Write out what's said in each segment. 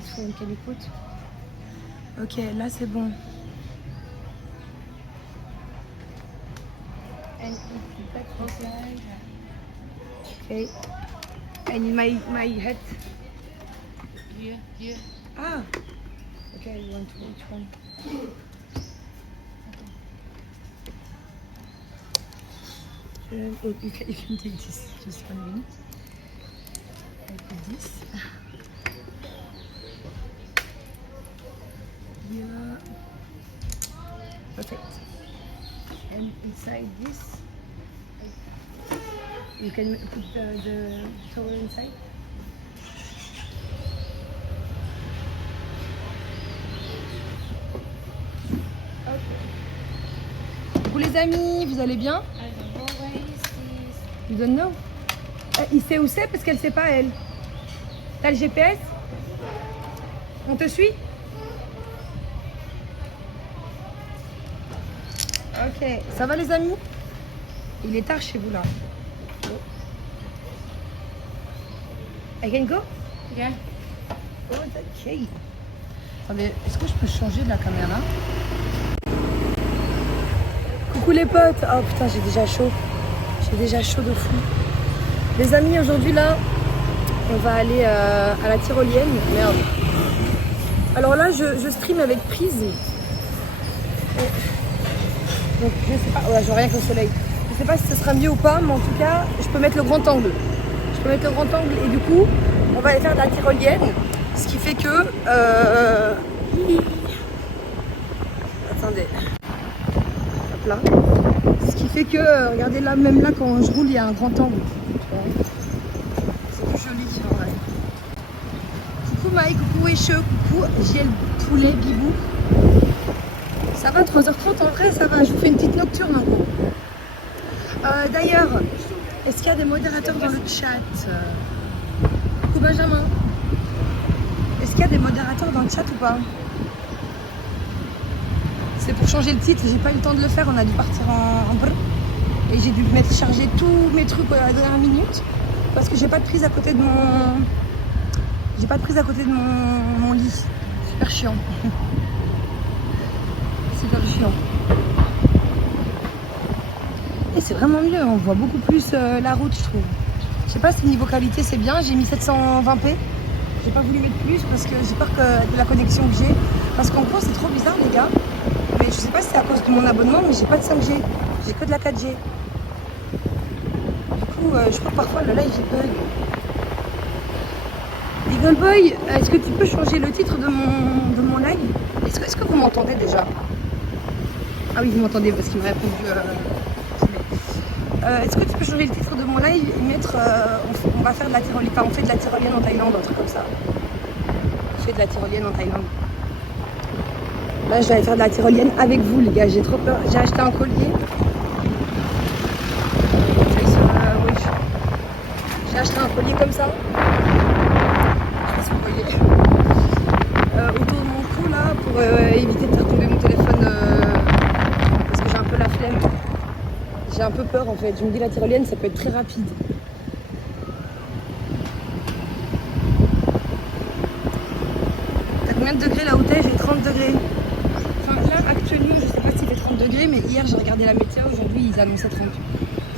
this phone, can you put? Ok, là c'est bon. And if that was like, okay. And my head. Here. Ah. Okay, you want to which one? Oh, you can take this. Just 1 minute. I put this. Yeah. Perfect. And inside this, you can put the towel inside. Okay. Coucou les amis, vous allez bien? You don't know? Il sait où c'est parce qu'elle sait pas elle. T'as le GPS? On te suit? Ok, ça va les amis? Il est tard chez vous là. I can go? Yeah. Oh, ok. Attendez, est-ce que je peux changer de la caméra? Coucou les potes! Oh putain, j'ai déjà chaud. J'ai déjà chaud de fou. Les amis, aujourd'hui là, on va aller à la tyrolienne. Merde. Alors là, je stream avec prise. Donc je sais pas, ouais, je vois rien que le soleil. Je sais pas si ce sera mieux ou pas, mais en tout cas, je peux mettre le grand angle. Je peux mettre le grand angle et du coup, on va aller faire de la tyrolienne. Ce qui fait que... Attendez. Hop là. Ce qui fait que, regardez là, même là, quand je roule, il y a un grand angle. C'est plus joli, en vrai. Coucou Mike, coucou Weche, coucou JL Poulet, Bibou. Ça va, 3h30 en vrai, ça va. Je vous fais une petite nocturne en gros. D'ailleurs, est-ce qu'il y a des modérateurs dans le chat? Coucou Benjamin. Est-ce qu'il y a des modérateurs dans le chat ou pas? C'est pour changer le titre, j'ai pas eu le temps de le faire, on a dû partir en brr. Et j'ai dû mettre charger tous mes trucs à la dernière minute. Parce que j'ai pas de prise à côté de mon... J'ai pas de prise à côté de mon lit. Super chiant. Super chiant. Et c'est vraiment mieux, on voit beaucoup plus la route je trouve. Je sais pas si niveau qualité c'est bien, j'ai mis 720p. J'ai pas voulu mettre plus parce que j'ai peur de la connexion que j'ai. Parce qu'en gros c'est trop bizarre les gars. Mais je sais pas si c'est à cause de mon abonnement mais j'ai pas de 5G. J'ai que de la 4G. Du coup je crois que parfois le live il bug. Eagle Boy, est-ce que tu peux changer le titre de mon live? Est-ce que vous m'entendez déjà? Ah oui, vous m'entendez parce qu'il m'a répondu. Est-ce que tu peux changer le titre de mon live et mettre on va faire de la tyrolienne, enfin on fait de la tyrolienne en Thaïlande, un truc comme ça. Je fais de la tyrolienne en Thaïlande. Là je vais aller faire de la tyrolienne avec vous les gars, j'ai trop peur. J'ai acheté un collier. Oui. J'ai acheté un collier comme ça. Je sais pas si vous voyez. Autour de mon cou là pour éviter de faire tomber mon téléphone parce que j'ai un peu la flemme. J'ai un peu peur en fait, je me dis la tyrolienne ça peut être très rapide. T'as combien de degrés là où t'es? J'ai 30 degrés. Enfin là actuellement je sais pas s'il fait 30 degrés mais hier j'ai regardé la météo, aujourd'hui ils annonçaient 30.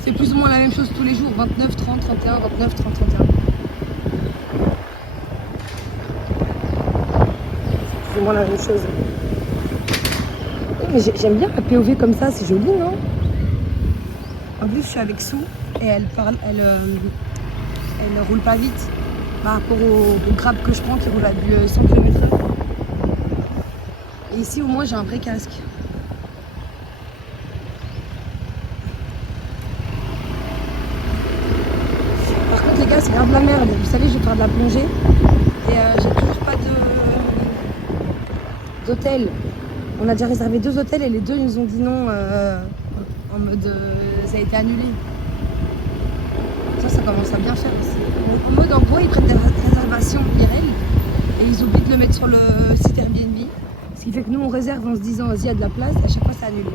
C'est plus ou moins la même chose tous les jours, 29, 30, 31, 29, 30, 31. C'est plus ou moins la même chose. Mais j'aime bien la POV comme ça, c'est joli non? En plus, je suis avec Sou et elle roule pas vite par rapport au grab que je prends qui roule à du 100 km/h. Et ici, au moins, j'ai un vrai casque. Par contre, les gars, c'est grave de la merde. Vous savez, je vais faire de la plongée et j'ai toujours pas d'hôtel. On a déjà réservé 2 hôtels et les 2 ils nous ont dit non. En mode ça a été annulé. Ça commence à bien faire aussi. En mode en gros ils prennent des réservations IRL et ils oublient de le mettre sur le site Airbnb. Ce qui fait que nous on réserve en se disant vas-y il y a de la place et à chaque fois c'est annulé.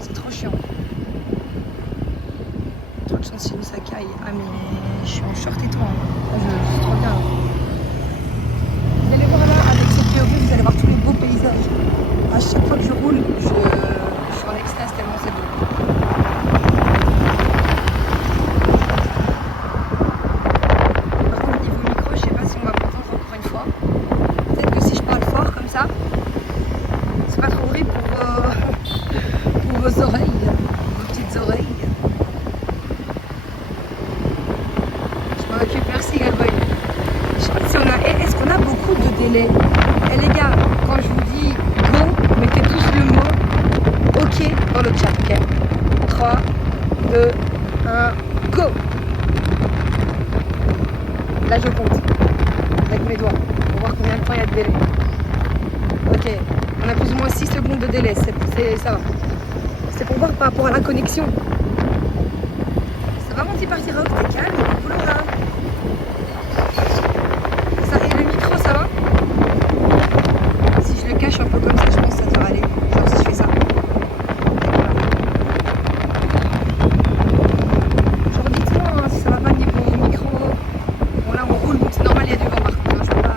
C'est trop chiant. Trop de chance chez nous ça caille. Ah mais je suis en short et toi. C'est trop bien. Vous allez Ok, merci Galboy. Est-ce qu'on a beaucoup de délais? Eh les gars, quand je vous dis go, mettez tous le mot ok dans le chat, ok? 3, 2, 1, go! Là je compte avec mes doigts pour voir combien de temps il y a de délai. Ok, on a plus ou moins 6 secondes de délai, ça va. C'est pour voir par rapport à la connexion. Ça va mon petit parti rock, t'es calme, cool là. Ça, et le micro, ça va? Si je le cache un peu comme ça, je pense que ça devrait aller. Genre si je fais ça. Genre dites-moi hein, si ça va pas niveau micro. Bon là on roule, c'est normal, il y a du vent par contre. Hein, je peux pas...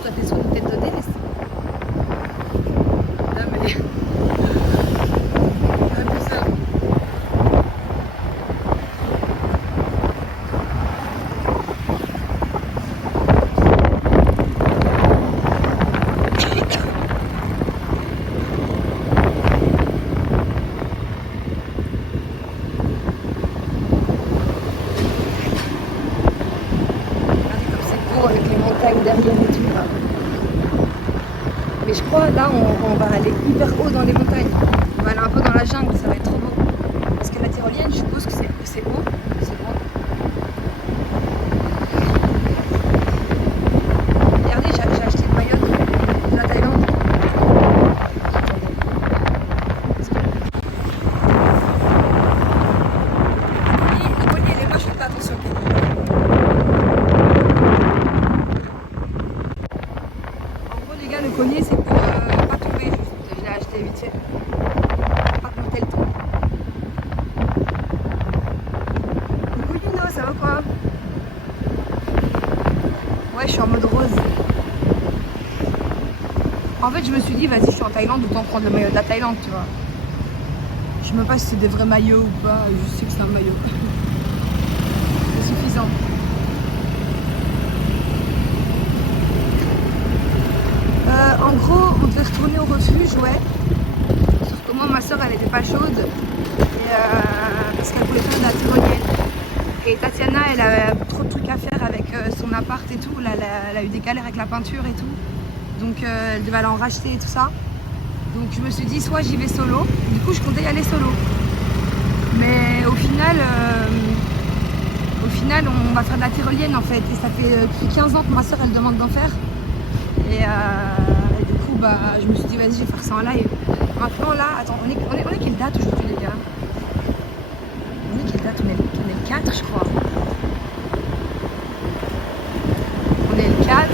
Toi, t'es sur une tête de DS. Non, mais. Un peu ça. Regardez comme c'est beau avec les montagnes derrière et tout. Là. Mais je crois là on va aller hyper haut dans les montagnes. On va aller un peu dans la jungle, ça va être trop beau. Parce que la tyrolienne, je suppose que c'est haut. C'est beau. Regardez, j'ai acheté le maillot de la Thaïlande. Le collier, il est moche, faites pas attention. En gros les gars, le collier c'est pour pas tomber juste. Je l'ai acheté vite fait. Pas monter le temps. Coucou Lino, ça va quoi? Ouais, je suis en mode rose. En fait, je me suis dit, vas-y, je suis en Thaïlande, autant prendre le maillot de la Thaïlande, tu vois. Je sais même pas si c'est des vrais maillots ou pas, je sais que c'est un maillot. C'est suffisant. En gros, on devait retourner au refuge, ouais. Sauf que moi, ma soeur, elle était pas chaude. Et, parce qu'elle voulait faire de la tyrolienne. Et Tatiana, elle avait trop de trucs à faire avec son appart et tout. Là, elle a eu des galères avec la peinture et tout. Donc, elle devait aller en racheter et tout ça. Donc, je me suis dit, soit j'y vais solo. Du coup, je comptais y aller solo. Mais au final, on va faire de la tyrolienne en fait. Et ça fait depuis 15 ans que ma soeur, elle demande d'en faire. Et du coup, bah, je me suis dit, vas-y, je vais faire ça en live. Maintenant, là, attends, on est quelle date aujourd'hui, les gars? On est quelle date? On est le 4, je crois. On est le 4.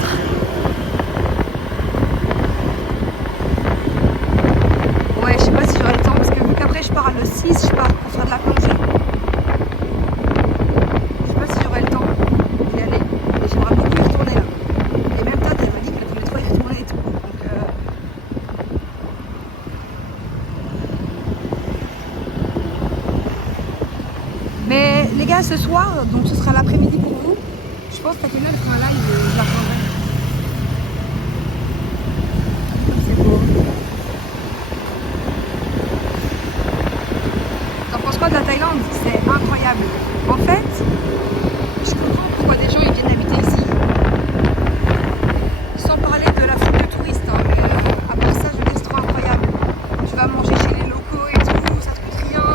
Ouais, je sais pas si j'aurai le temps, parce que vu qu'après, je pars le 6, je pars pour faire de la plongée. Je sais pas si j'aurai le temps d'y aller. Et j'aimerais beaucoup y retourner, là. Et même toi, elle m'a dit qu'elle voulait trop y retourner et tout. Donc, mais les gars, ce soir, donc ce sera l'après-midi pour vous. Je pense que Tatiana elle fera un live et je la prendrai. Comme c'est beau. T'en penses quoi de la Thaïlande? C'est incroyable. En fait, je comprends pourquoi des gens ils viennent habiter ici. Sans parler de la foule de touristes, hein, mais à part ça, je veux dire, c'est trop incroyable. Tu vas manger chez les locaux et tout, ça te coûte rien.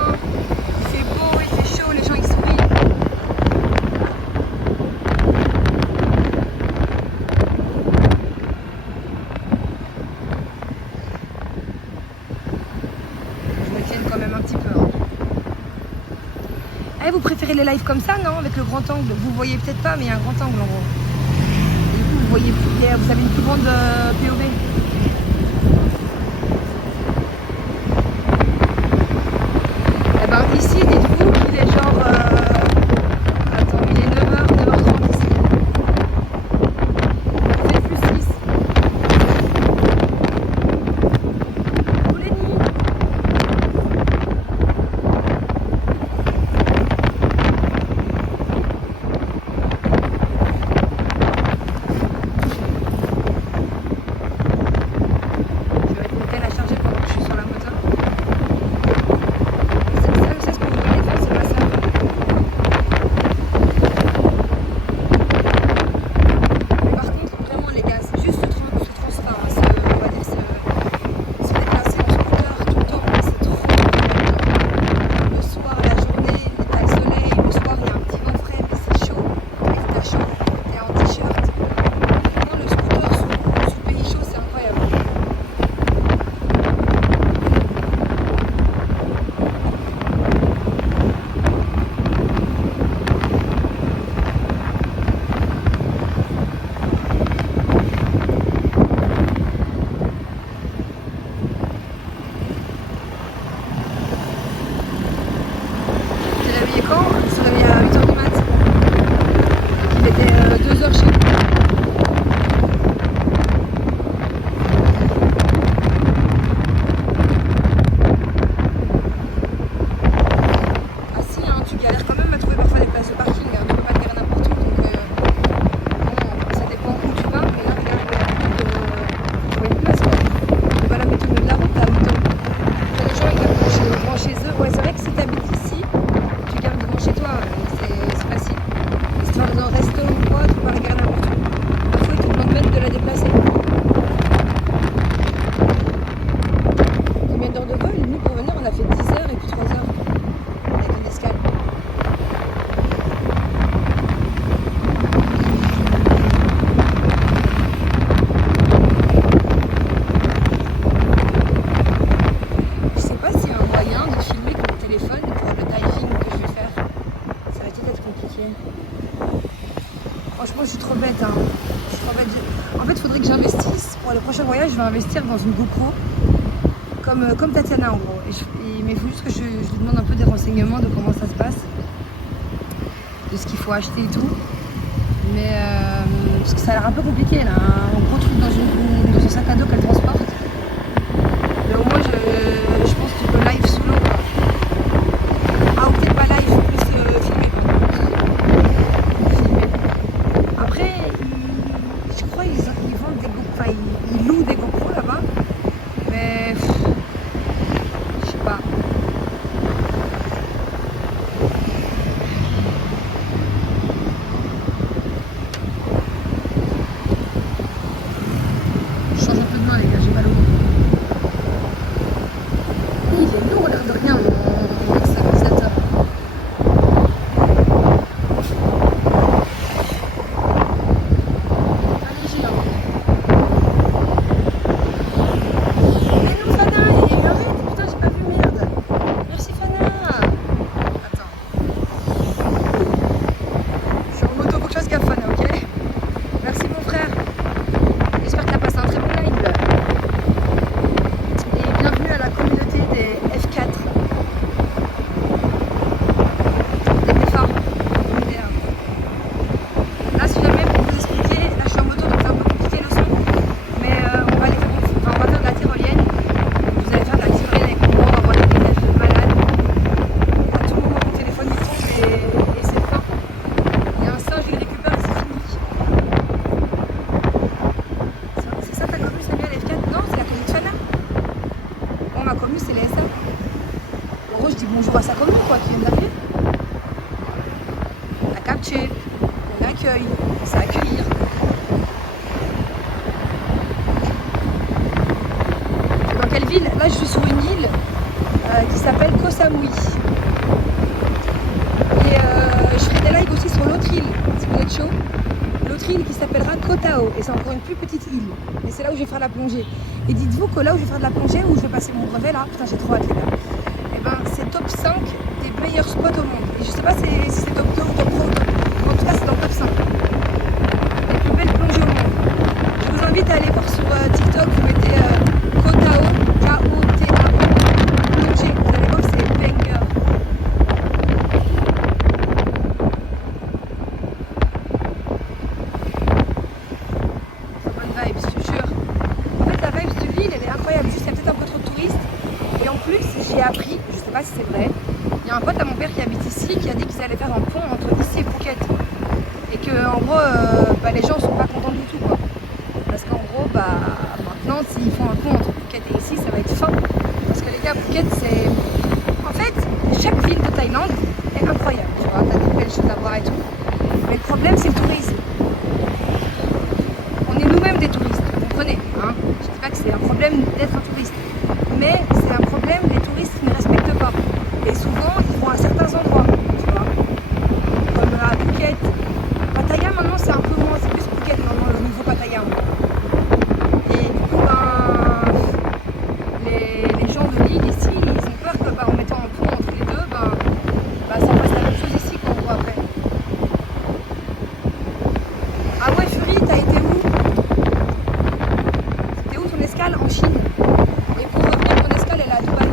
Il fait beau, il fait chaud, les gens ils sourient. Je me tienne quand même un petit peu. Hein. Eh, vous préférez les lives comme ça, non? Avec le grand angle. Vous voyez peut-être pas, mais il y a un grand angle en gros. Et du coup, vous voyez, vous avez une plus grande POV. Eh ben ici, dites-vous qu'il est genre... Attends, il est 9h, 9h30 ici. C'est plus 6. Franchement, je suis trop bête. Hein. Je suis trop bête. En fait, il faudrait que j'investisse. Pour le prochain voyage, je vais investir dans une GoPro. Comme Tatiana, en gros. Mais il faut juste que je lui demande un peu des renseignements de comment ça se passe. De ce qu'il faut acheter et tout. Mais parce que ça a l'air un peu compliqué, là. Un gros truc dans un sac à dos qu'elle transporte. Mais au moins, je pense que tu peux live sous l'eau. Ah, ou peut-être pas live, plus filmer. Après, je crois qu'ils vendent des GoPro, enfin, ils louent des GoPro là-bas. Mais je sais pas. Je change un peu de main, les gars, j'ai mal au dos. Il est lourd, l'air de rien, mon stabilisateur. Bonjour à sa commune, quoi, qui vient d'arriver. On a capté, on accueille, c'est accueillir. Dans quelle ville? Là, je suis sur une île qui s'appelle Koh Samui. Et je ferai des lives aussi sur l'autre île, si vous êtes chaud. L'autre île qui s'appellera Koh Tao. Et c'est encore une plus petite île. Et c'est là où je vais faire la plongée. Et dites-vous que là où je vais faire de la plongée, où je vais passer mon brevet, là, putain, j'ai trop hâte, les gars. C'est top 5 des meilleurs spots au monde. je sais pas si c'est top 2 ou top 3 en tout cas c'est dans le top 5. Les plus belles plongées au monde. Je vous invite à aller voir sur TikTok, vous mettez Kotao, K-O-T-A-O, plongée, vous allez voir c'est banger. C'est bonne vibe, je te jure. En fait la vibe de l'île elle est incroyable, juste il y a peut-être un peu trop de touristes. Et en plus j'ai appris, je sais pas si c'est vrai, il y a un pote à mon père qui habite ici qui a dit qu'ils allaient faire un pont entre ici et Phuket. Et que en gros les gens sont pas contents du tout quoi. Parce qu'en gros maintenant s'ils font un pont entre Phuket et ici ça va être fin. Parce que les gars Phuket c'est... En fait chaque ville de Thaïlande est incroyable, tu vois, t'as des belles choses à voir et tout. Mais le problème c'est le tourisme. On est nous-mêmes des touristes, vous comprenez hein. Je dis pas que c'est un problème d'être un touriste. Mais c'est un problème, les touristes ne respectent pas. Et souvent, ils vont à certains endroits, tu vois. Comme à Phuket. Pattaya, maintenant, c'est un peu moins, c'est plus Phuket maintenant, le nouveau Pattaya. Et du coup, les gens de l'île ici, ils ont peur que, en mettant un pont entre les deux, ça fasse la même chose ici qu'on voit après. Ah ouais, Fury, t'as été où? C'était où ton escale? En Chine. Et pour revenir, ton escale, elle est à Dubaï.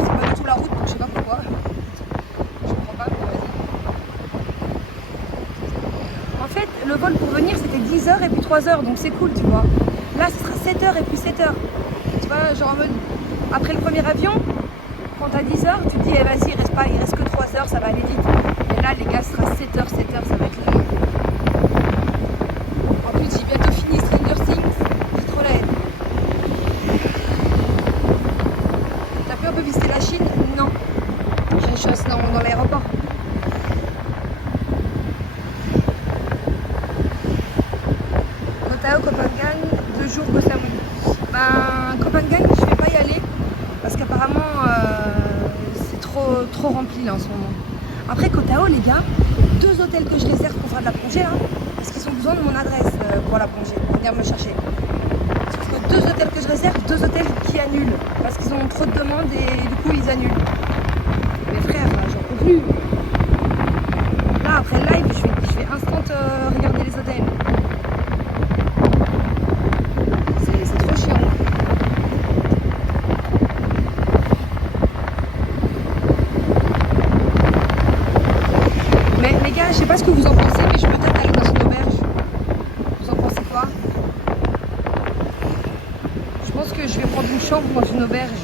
C'est pas du tout la route, donc je sais pas pourquoi. Je comprends pas, mais vas-y. En fait, le vol pour venir, c'était 10 heures et puis 3 heures, donc c'est cool, tu vois. Là, ce sera 7 heures et puis 7 heures. Tu vois, genre en mode, après le premier avion, quand t'as 10 heures, tu te dis, eh, vas-y, il reste que 3 heures, ça va aller vite. Et là, les gars, ce sera 7 heures, ça va être long. En plus, j'ai bientôt fini Stranger Things, j'ai trop la haine. T'as pu un peu visiter la Chine? Non. Je suis dans l'aéroport. Kotao, Kopangan, 2 jours Koh Samui. Kopangan, je vais pas y aller parce qu'apparemment c'est trop rempli là en ce moment. Après Kotao, les gars, 2 hôtels que je réserve pour faire de la plongée là, parce qu'ils ont besoin de mon adresse pour la plongée, pour venir me chercher. Sauf que 2 hôtels que je réserve, 2 hôtels qui annulent parce qu'ils ont trop de demandes et du coup ils annulent. Mais frère, j'en peux plus. Là après le live, je vais instant regarder les hôtels. C'est trop chiant. Mais les gars, je sais pas ce que vous en pensez, mais je peux peut-être aller dans une auberge. Vous en pensez quoi? Je pense que je vais prendre une chambre dans une auberge.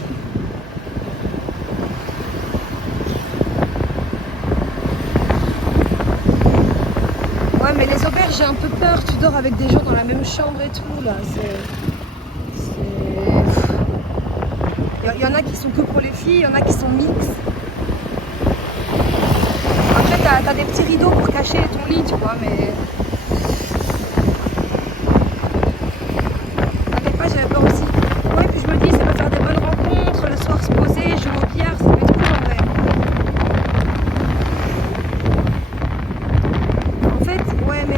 Ouais, mais les auberges, j'ai un peu peur. Tu dors avec des gens dans la même chambre et tout, là. Il y en a qui sont que pour les filles, il y en a qui sont mixtes. Après, t'as des petits rideaux pour cacher ton lit, tu vois, mais... T'inquiète pas, j'avais peur aussi. Ouais, puis je me dis, ça va faire des bonnes rencontres, le soir se poser, jouer au billard, ça va être cool en vrai.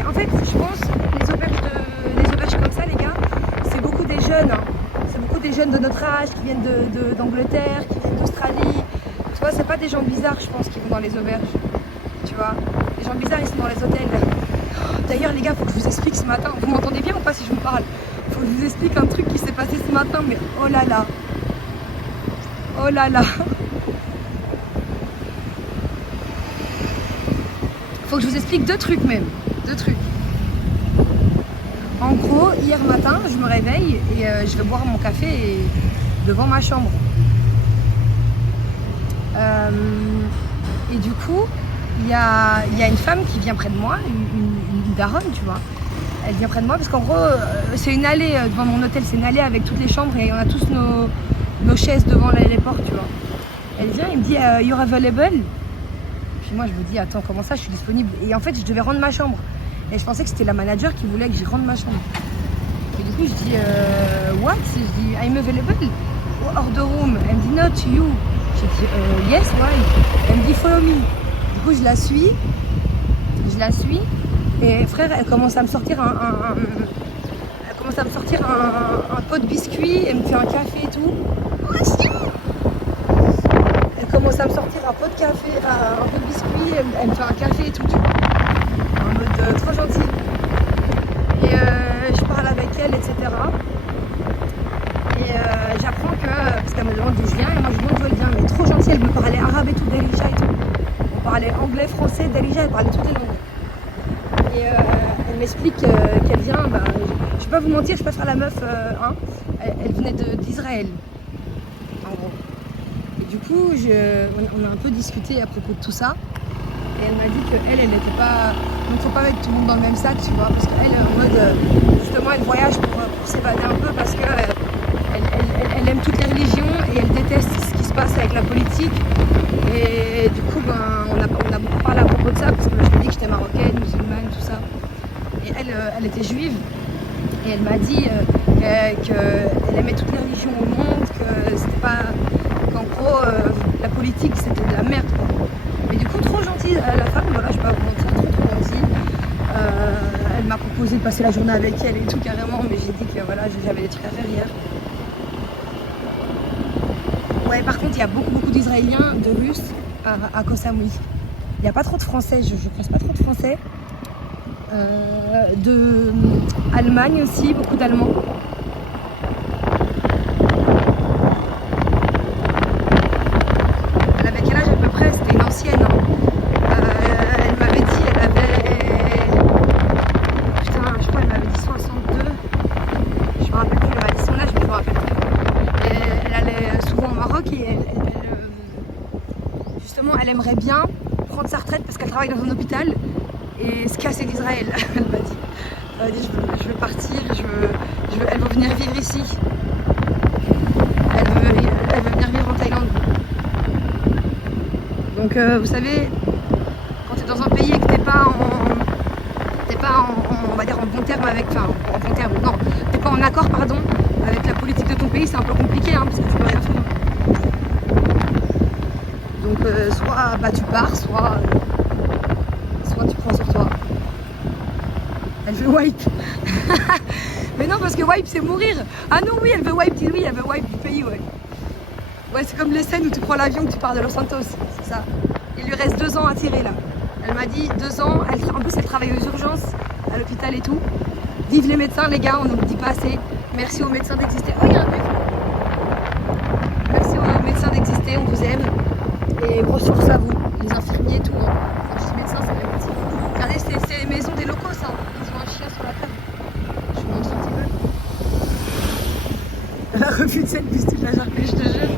En fait, je pense, les auberges comme ça, les gars, c'est beaucoup des jeunes. Hein. C'est beaucoup des jeunes de notre âge qui viennent d'Angleterre, qui viennent d'Australie. Tu vois, c'est pas des gens bizarres, je pense, qui vont dans les auberges. Tu vois, les gens bizarres, ils sont dans les hôtels. D'ailleurs, les gars, faut que je vous explique ce matin. Vous m'entendez bien ou pas si je vous parle? Faut que je vous explique un truc qui s'est passé ce matin, mais oh là là. Oh là là. Faut que je vous explique 2 trucs même. 2 trucs. En gros, hier matin, je me réveille et je vais boire mon café devant ma chambre. Et du coup, il y a une femme qui vient près de moi, une daronne, tu vois. Elle vient près de moi parce qu'en gros, c'est une allée devant mon hôtel, c'est une allée avec toutes les chambres et on a tous nos chaises devant les portes, tu vois. Elle vient, elle me dit You're available? Puis moi, je me dis attends, comment ça, je suis disponible? Et en fait, je devais rendre ma chambre. Et je pensais que c'était la manager qui voulait que je rende ma chambre. Et du coup, je dis what? Je dis I'm available? Hors de room. Elle me dit no to you. Je dis yes, why? Elle me dit follow me. Du coup, je la suis. Et frère, elle commence à me sortir un pot de biscuits. Elle me fait un café et tout. Elle commence à me sortir un pot de café, un peu de biscuit, elle me fait un café et tout, tu vois. En mode trop gentil. Et je parle avec elle, etc. Et j'apprends que, parce qu'elle me demande d'où je viens, et moi je lui demande d'où elle vient, mais trop gentille, elle me parlait arabe et tout, Darija et tout. On parlait anglais, français, Darija, elle parlait toutes les langues. Et elle m'explique qu'elle vient, bah, je vais pas vous mentir, je vais pas faire la meuf, hein, elle venait d'Israël, en gros. Et du coup, on a un peu discuté à propos de tout ça. Et elle m'a dit qu'elle n'était pas... Donc faut pas mettre tout le monde dans le même sac, tu vois, parce qu'elle, en mode, justement, elle voyage pour s'évader un peu parce que elle aime toutes les religions et elle déteste ce qui se passe avec la politique. Et du coup, ben, on a beaucoup parlé à propos de ça, parce que je lui ai dit que j'étais marocaine, musulmane, tout ça. Et elle était juive. Et elle m'a dit qu'elle aimait toutes les religions au monde, que c'était pas... qu'en gros, la politique, c'était de la merde, quoi. Mais du coup, trop gentille la femme, voilà, je vais pas vous mentir, trop gentille. Elle m'a proposé de passer la journée avec elle et tout carrément, mais j'ai dit que voilà, j'avais des trucs à faire hier. Ouais, par contre, il y a beaucoup d'Israéliens, de Russes à Koh Samui. Il n'y a pas trop de Français, je pense pas trop de Français. De Allemagne aussi, beaucoup d'Allemands. Elle avait quel âge à peu près? C'était une ancienne. Hein. Elle m'avait dit, elle avait... Putain, je crois qu'elle m'avait dit 62. Je me rappelle plus, elle m'a dit son âge, mais je me rappelle plus. Elle allait souvent au Maroc et justement, elle aimerait bien prendre sa retraite parce qu'elle travaille dans un hôpital et se casser d'Israël, elle m'a dit. Elle m'a dit, je veux partir, elle veut venir vivre ici. Elle veut venir vivre en Thaïlande. Donc vous savez, quand tu es dans un pays et que t'es pas on va dire en bon terme avec, enfin en bon terme, non, t'es pas en accord, pardon, avec la politique de ton pays, c'est un peu compliqué, hein, parce que tu peux rien faire. Donc soit bah, tu pars, soit tu prends sur toi. Elle veut wipe. Mais non, parce que wipe c'est mourir. Ah non, oui, elle veut wipe, oui, elle veut wipe du pays, ouais. Ouais, c'est comme les scènes où tu prends l'avion, que tu pars de Los Santos, c'est ça. Il lui reste 2 ans à tirer là. Elle m'a dit 2 ans, en plus elle travaille aux urgences, à l'hôpital et tout. Vive les médecins, les gars, on ne nous dit pas assez. Merci aux médecins d'exister. Oh, il y a un mec. Merci aux médecins d'exister, on vous aime. Et grosse force à vous, les infirmiers et tout. Hein. Quand je dis médecin, c'est les médecins. Regardez, c'est les maisons des locaux, ça. Ils ont un chien sur la table. Je vous montre un petit peu. Elle a refusé cette piste de la jarpée, je te jure.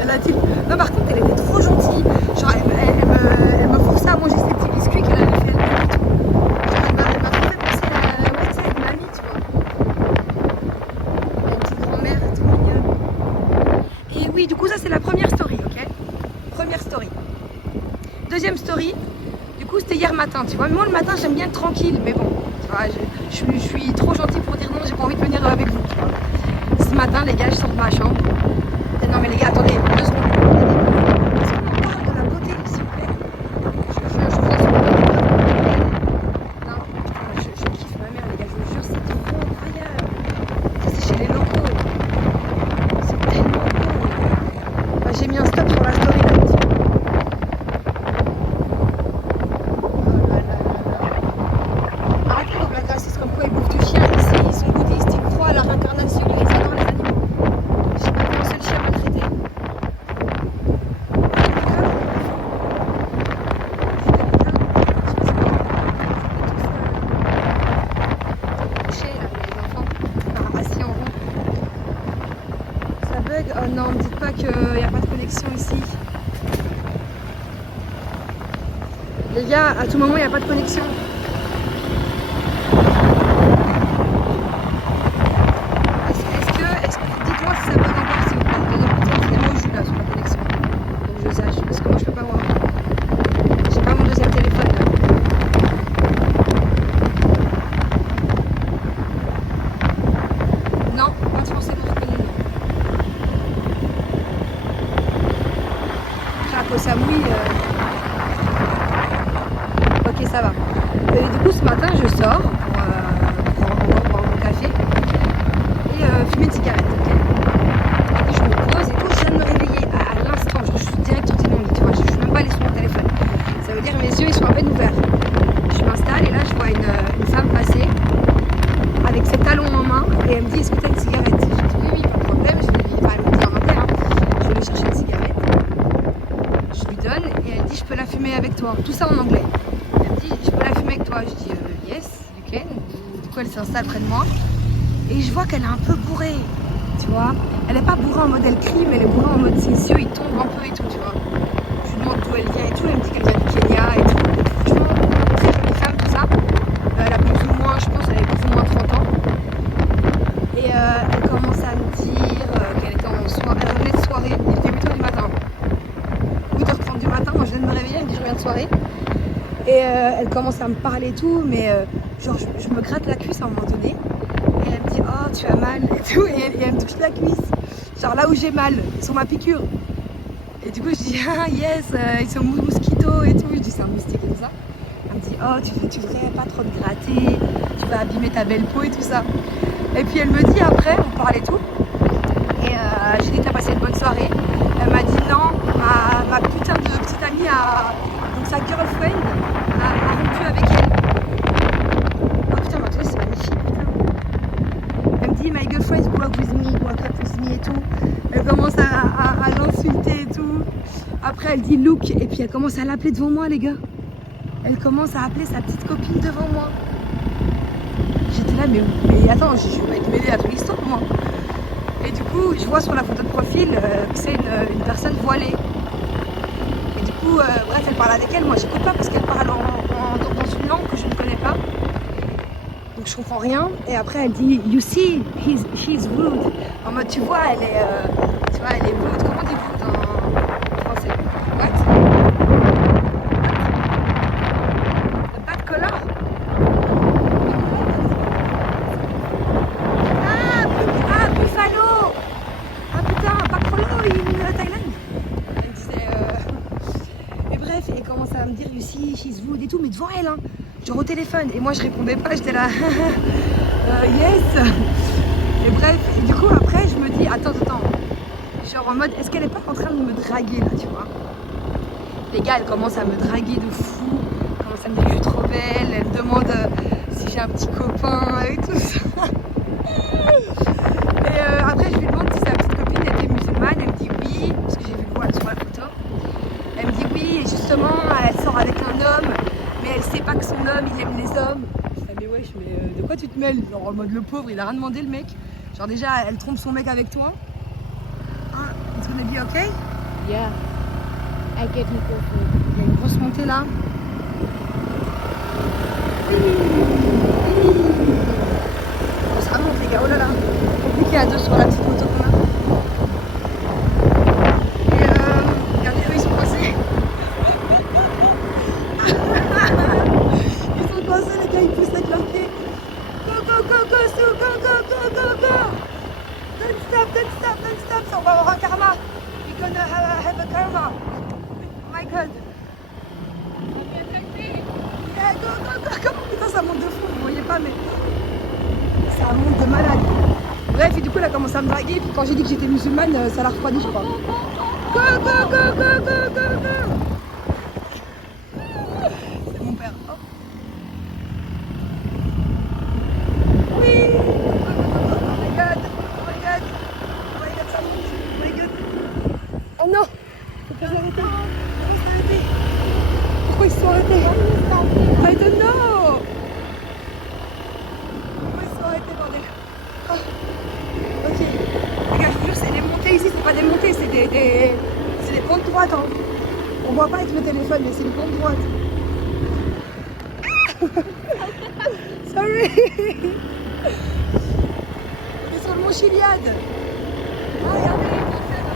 Elle a dit... Non, par contre, elle était trop gentille. Genre, elle me forçait à manger ces petits biscuits qu'elle avait fait elle-même et tout. Genre, elle m'a trop fait penser à, ouais, tu sais, une amie, tu vois. Une petite grand-mère, tout mignonne. Et oui, du coup, ça, c'est la première story, ok? Première story. Deuxième story, du coup, c'était hier matin, tu vois. Mais moi, le matin, j'aime bien être tranquille, mais bon, tu vois, je suis trop gentille pour dire non, j'ai pas envie de venir avec vous, tu vois. Ce matin, les gars, je sors de ma chambre. Et non, mais les gars, attendez, 2 secondes. Est-ce qu'on parle de la beauté, s'il vous plaît? Je vous laisse. Non, putain, je kiffe ma mère, les gars, je vous jure, c'est trop incroyable. Ça, c'est chez les locaux. C'est tellement beau. Bah, j'ai mis un stop sur la story, là, petit. Oh là là là là. Arrêtez donc la raciste comme quoi ils bouffent du chien. Ils sont bouddhistes, ils croient à la réincarnation et ils adorent les animaux. J'ai pas vu un seul chien maltraité. Assis en rond. Ça bug? Oh non, me dites pas qu'il n'y a pas de connexion ici. Les gars, à tout moment, il n'y a pas de connexion. Dites-moi si ça bug encore, s'il vous plaît. Donnez-moi au jus là sur la connexion. Donc je sache, parce que moi je peux pas voir. J'ai pas mon deuxième téléphone là. Non, pas de français pour reconnaître. Après à Koh Samui, ok, ça va. Et du coup, ce matin, je sors pour boire mon café et fumer une cigarette. Ok. Et puis je me pose et tout, je viens de me réveiller à l'instant. Je suis fumer avec toi. Tout ça en anglais. Elle me dit, je peux la fumer avec toi. Je dis, yes, you can. Du coup, elle s'installe près de moi. Et je vois qu'elle est un peu bourrée, tu vois. Elle est pas bourrée en mode elle crie, mais elle est bourrée en mode ses yeux ils tombent un peu et tout, tu vois. Je lui demande d'où elle vient et tout. Elle me dit qu'elle vient du Kenya et tout. Et franchement, très jolie femme, tout ça. Elle a plus ou moins, je pense, elle avait plus ou moins 30 ans. Et elle commence à me dire qu'elle était en soirée. Elle revenait de soirée. Il était 8h du matin. 8h30 du matin, moi je viens de me réveiller, elle me dit je reviens de soirée. Et elle commence à me parler et tout, mais genre je me gratte la cuisse à un moment donné. Et elle me dit oh tu as mal et tout, et elle me touche la cuisse. Genre là où j'ai mal, sur ma piqûre. Et du coup je dis ah yes, ils sont mosquitos et tout. Je dis c'est un moustique et tout ça. Elle me dit oh tu devrais pas trop te gratter, tu vas abîmer ta belle peau et tout ça. Et puis elle me dit après, on parle et tout. Et j'ai dit t'as passé une bonne soirée. Elle m'a dit non, ma putain de petite amie donc sa girlfriend a rompu avec elle. Oh putain, ma toile c'est magnifique, putain. Elle me dit my girlfriend broke up with me et tout. Elle commence à l'insulter et tout. Après elle dit look, et puis elle commence à l'appeler devant moi les gars. Elle commence à appeler sa petite copine devant moi. J'étais là mais attends, je vais te mêler à toute l'histoire moi. Et du coup, je vois sur la photo de profil que c'est une personne voilée. Et du coup, bref, elle parle avec elle. Moi, j'écoute pas parce qu'elle parle dans une langue que je ne connais pas. Donc, je comprends rien. Et après, elle dit you see, she's rude. En mode, tu vois, elle est rude. Comment on dit rude en français? What? The bad color? Buffalo! Ah putain, Buffalo in Thaïlande. Elle disait et bref, elle commence à me dire you see, she's rude et tout, mais devant elle, hein, genre au téléphone. Et moi je répondais pas, j'étais là yes. Et bref, et du coup après je me dis attends, genre en mode est-ce qu'elle est pas en train de me draguer là, tu vois? Les gars, elle commence à me draguer de fou, elle commence à me dire que je suis trop belle, elle me demande si j'ai un petit copain et tout ça. Et après je lui demande si sa petite copine était musulmane, elle me dit oui, parce que j'ai vu le voile sur la photo. Elle me dit oui, et justement elle sort avec un homme, mais elle sait pas que son homme il aime les hommes. Je dis mais wesh, mais de quoi tu te mêles? Genre en mode le pauvre, il a rien demandé le mec. Genre déjà elle trompe son mec avec toi. Hein, it's gonna be okay? Yeah. I get it. Il y a une grosse montée là. Oh, ça monte les gars, oh là là. Compliqué à deux sur la petite moto qu'on a. Et regardez, eux ils sont coincés. Ils sont coincés les gars, ils poussent avec leurs pieds. Go, Sue, go. Don't stop, on va avoir un karma. We're gonna have a karma. Oh my god. Yeah, go. Putain, ça monte de fou, vous voyez pas, mais ça monte de malade. Bref, et du coup, elle a commencé à me draguer. Puis quand j'ai dit que j'étais musulmane, ça l'a refroidi, je crois. Go. C'est mon père. Oh. Oui. Oh my god, ça monte. Oh my god. Oh non. Faut pas s'arrêter. Pourquoi ils se sont arrêtés? I don't know. Pourquoi ils se sont arrêtés, bordel? Oh. Ok. Les gars, je vous jure, c'est des montées ici, c'est pas des montées, c'est des pentes droites. Hein. On voit pas avec le téléphone, mais c'est une pente droite. Sorry. On est sur le mont Chiliade. Ah, regardez les personnes.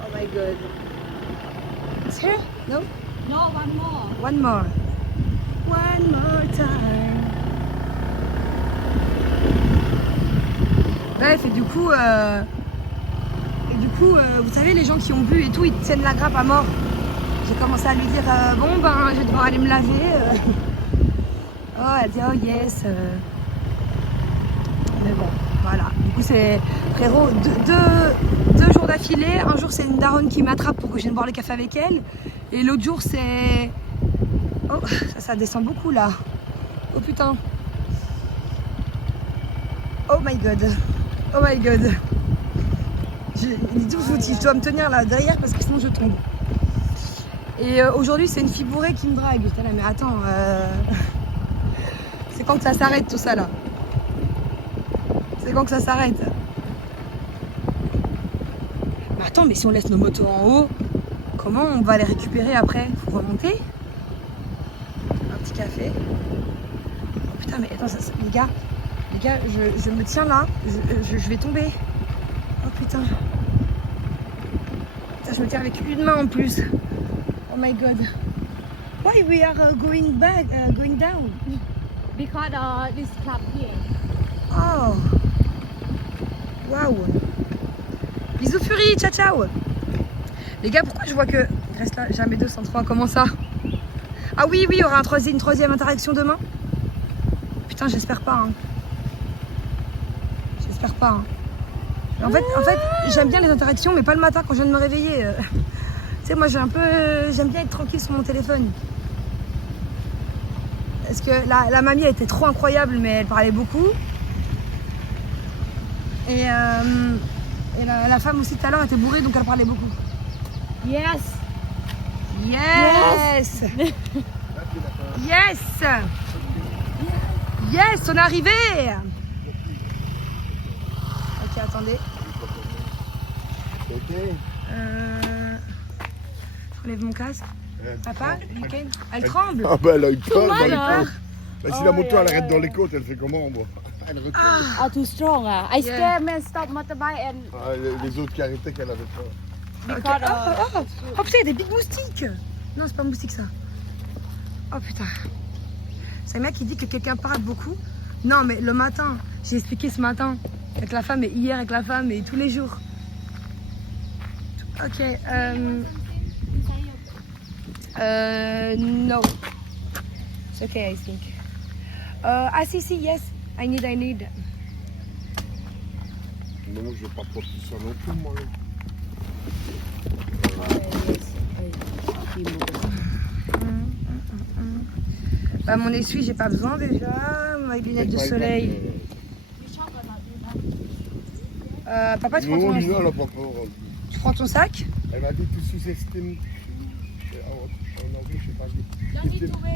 Oh my god. It's here? No? No, one more. One more time. Bref, et du coup, vous savez, les gens qui ont bu et tout, ils tiennent la grappe à mort. J'ai commencé à lui dire, bon ben, je vais devoir aller me laver. Oh, elle dit, oh yes. Mais bon, voilà. Du coup, c'est, frérot, deux jours d'affilée. Un jour, c'est une daronne qui m'attrape pour que je vienne boire le café avec elle. Et l'autre jour, c'est... Oh, ça descend beaucoup là. Oh putain. Oh my god. Il dit je dois me tenir là derrière parce que sinon je tombe. Et aujourd'hui c'est une fille bourrée qui me drague. J'étais là mais attends, c'est quand que ça s'arrête tout ça là? C'est quand que ça s'arrête? Mais attends, mais si on laisse nos motos en haut, comment on va les récupérer après? Faut remonter? Un petit café. Oh putain mais attends, les gars, je me tiens là, je vais tomber. Oh putain. Je me tiens avec une main en plus. Oh my god. Why we are going back, going down? Because this club here. Oh. Waouh. Bisous Fury, ciao ciao. Les gars, pourquoi je vois que... Reste là, jamais 203, comment ça? Ah oui, il y aura une troisième interaction demain. Putain, j'espère pas. Hein. J'espère pas. Hein. En fait, j'aime bien les interactions, mais pas le matin quand je viens de me réveiller. Tu sais, moi, j'aime bien être tranquille sur mon téléphone. Parce que la mamie, elle était trop incroyable, mais elle parlait beaucoup. Et la femme aussi, tout à l'heure, était bourrée, donc elle parlait beaucoup. Yes. Yes. Yes. Yes, on est arrivé. Ok, attendez. J'enlève mon casque. Papa, week-end. Elle tremble. Ah bah elle a eu peur. Elle a eu peur. Bah, si la moto elle arrête dans les côtes, elle fait comment moi? Elle recule. Oh, too strong. I Yeah. scare man stop motorbike and Ah, les autres qui arrêtaient qu'elle avait peur. because Oh putain, il y a des big moustiques. Non, c'est pas un moustique ça. Oh putain. C'est un mec qui dit que quelqu'un parle beaucoup. Non, mais le matin, j'ai expliqué ce matin avec la femme et hier avec la femme et tous les jours. Ok. No. It's okay, I think. Si, yes. I need. Non, je vais pas porter ça non plus, moi. Bah, mon essuie, j'ai pas besoin déjà. Ma lunette de soleil. Papa, tu prends Non, ton... Lina, elle a pas peur. Tu prends ton sac? Elle m'a dit que tu sous-estimes. En anglais, je sais pas.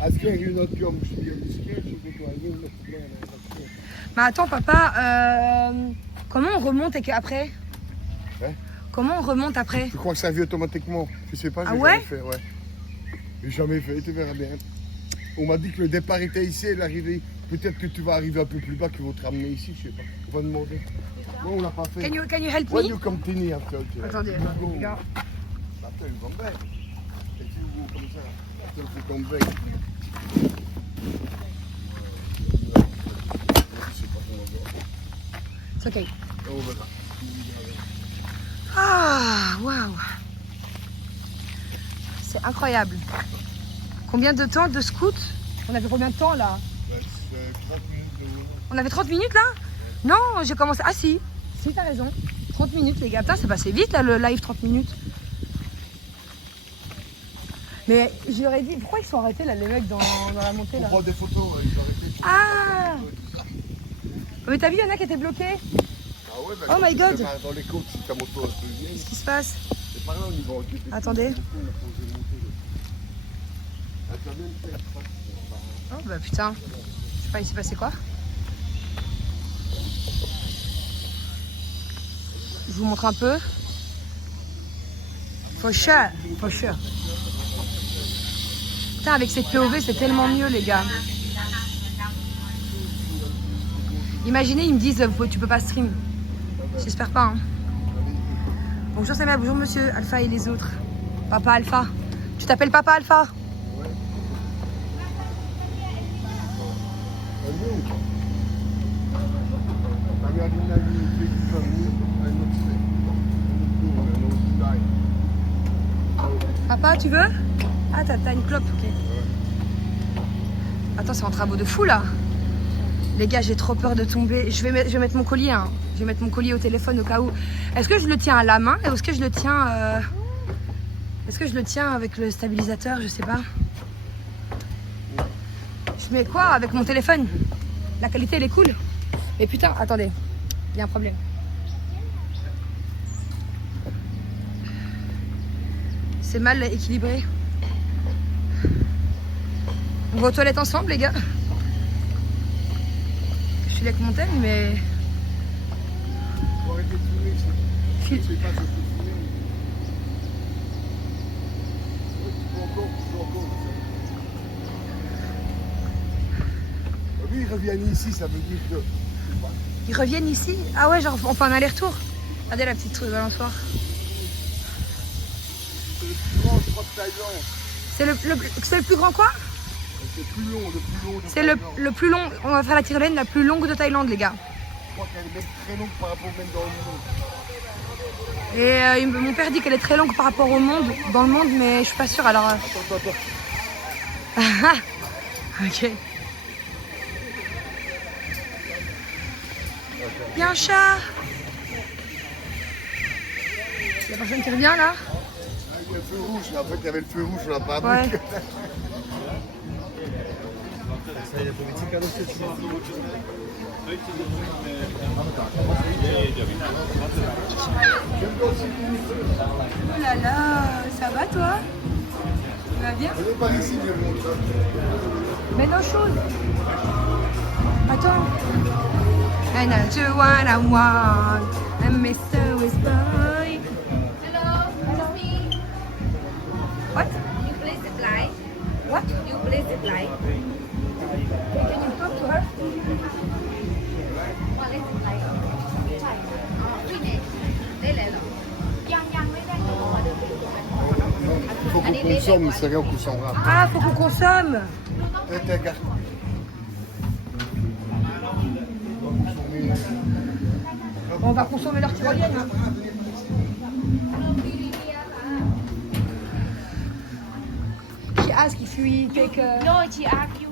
Est-ce qu'il y a une autre gomme? Je dis, Mais attends, papa, comment on remonte après? Hein? Comment on remonte après? Je crois que ça vient automatiquement. Je sais pas, Ah j'ai ouais? jamais fait, ouais. J'ai jamais fait, tu verras bien. On m'a dit que le départ était ici et l'arrivée. Peut-être que tu vas arriver un peu plus bas, qu'ils vont te ramener ici, je sais pas. On va demander. Non, on l'a pas fait. Can you help When me? you continue after, okay. Attendez, You go. les gars. After you come back. Et tu go comme ça. After you come back. Je sais pas comment on va. C'est ok. On verra. Ah, waouh. C'est incroyable. Combien de temps de scout? On avait combien de temps là? Ouais, c'est 30 minutes de... On avait 30 minutes là? Non, j'ai commencé... Ah si, t'as raison. 30 minutes les gars. Putain, c'est passé vite là le live 30 minutes. Mais je leur ai dit, pourquoi ils sont arrêtés là les mecs dans la montée On là? prend des photos, ils ont arrêté. Ah! Mais t'as vu, il y en a qui étaient bloqués? Ah ouais, bah, Oh quand my tu God. démarres dans les côtes, si ta moto est plus vieille, Qu'est-ce qui se passe? c'est par là au niveau du dépôt. Attendez. On a posé le moteur. Ah, t'as même fait, je crois. Oh bah putain. Je sais pas, il s'est passé quoi? Je vous montre un peu. For sure. Putain, avec cette POV, c'est tellement mieux, les gars. Imaginez, ils me disent, tu peux pas stream. J'espère pas, hein. Bonjour Samia, bonjour monsieur Alpha et les autres. Papa Alpha. Tu t'appelles Papa Alpha? Papa, tu veux? Ah, t'as une clope, ok. Attends, c'est en travaux de fou là. Les gars, j'ai trop peur de tomber. Je vais mettre mon collier, hein. Je vais mettre mon collier au téléphone au cas où. Est-ce que je le tiens à la main ou est-ce que je le tiens avec le stabilisateur? Je sais pas. Je mets quoi avec mon téléphone? La qualité, elle est cool. Mais putain, attendez. Il y a un problème. C'est mal équilibré. On va aux toilettes ensemble, les gars. Je suis avec Montaigne, mais... Faut arrêter de fumer, je sais pas si je peux fumer. Tu peux encore. Lui, ils reviennent ici, ça veut dire que... Ils reviennent ici? Ah ouais, genre on fait un aller-retour. Regardez la petite balançoire. C'est le plus grand, je crois, de Thaïlande. C'est le plus grand quoi? C'est le plus long de C'est Thaïlande. le plus long. On va faire la tyrolienne la plus longue de Thaïlande, les gars. Je crois qu'elle est même très longue par rapport même dans le monde. Et mon père dit qu'elle est très longue par rapport au monde, dans le monde, mais je suis pas sûre alors. Attends. Ok. Il y a un chat. Il y a personne qui revient là? Il y a le feu rouge, en fait il y avait le feu rouge, on l'a pas Ouais. vu. Oh là là, ça va toi? Tu vas bien? On est par ici, je montre. Mais non, chose. Attends. And I do what I want. And Mr. is boy. Hello, it's me. What? You please apply. What? You please apply. Can you talk to her? What is apply? ใช่พี่เนทได้เลยเหรอยังไม่ได้เลยขอดู Il faut qu'on consomme, c'est rien qu'on s'en rate. Ah, faut qu'on consomme. Regarde. On va consommer leur tyrolienne. Hein. She asked if we take a... No, she asked you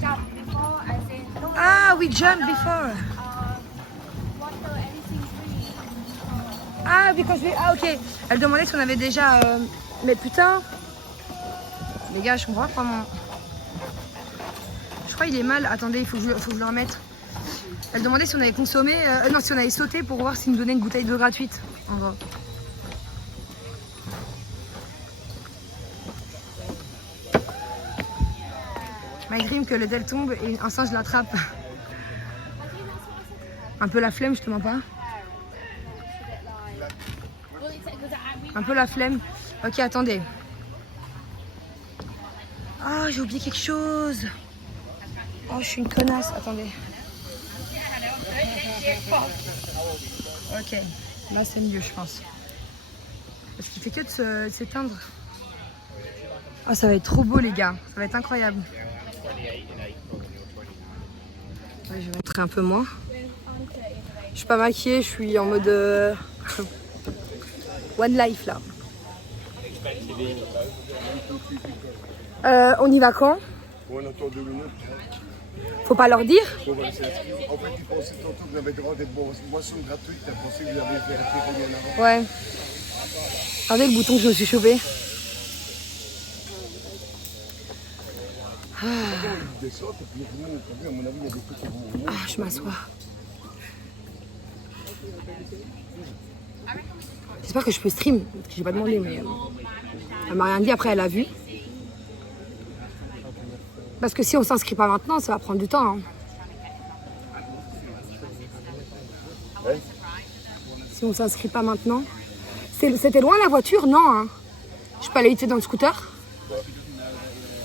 jump before. I said no. Ah, we jumped before. Water, anything free. Ah, because we... Ah, ok. Elle demandait si on avait déjà... Mais putain. Les gars, je comprends pas comment... Je crois qu'il est mal. Attendez, il faut que je le remette. Elle demandait si on avait consommé... non, si on avait sauté pour voir s'il nous donnait une bouteille d'eau gratuite. En gros. Malgré que le tel tombe et un singe l'attrape. Un peu la flemme, je te mens pas. Un peu la flemme. Ok, attendez. Ah, j'ai oublié quelque chose. Oh, je suis une connasse. Attendez. Ok, là c'est mieux, je pense. Parce qu'il fait que de s'éteindre. Ah, ça va être trop beau, les gars. Ça va être incroyable. Ouais, je vais montrer un peu moins. Je suis pas maquillée, je suis en mode One Life là. On y va quand? On attend 2 minutes. Faut pas leur dire? On va laisser inscrire. En fait, ils pensaient tantôt que vous avez droit d'être boisson gratuite. Ils pensaient que vous avez fait la bien avant. Ouais. Regardez le bouton que je me suis chauffé. Ils descendent et puis ils remontent. À mon avis, il y a des trucs qui vont remonter. Ah, je m'assois. J'espère que je peux stream. Parce que j'ai pas demandé, mais elle m'a rien dit. Après, elle a vu. Parce que si on s'inscrit pas maintenant, ça va prendre du temps. Hein. Ouais. Si on s'inscrit pas maintenant. C'était loin la voiture? Non. Hein. Je peux aller vite fait dans le scooter.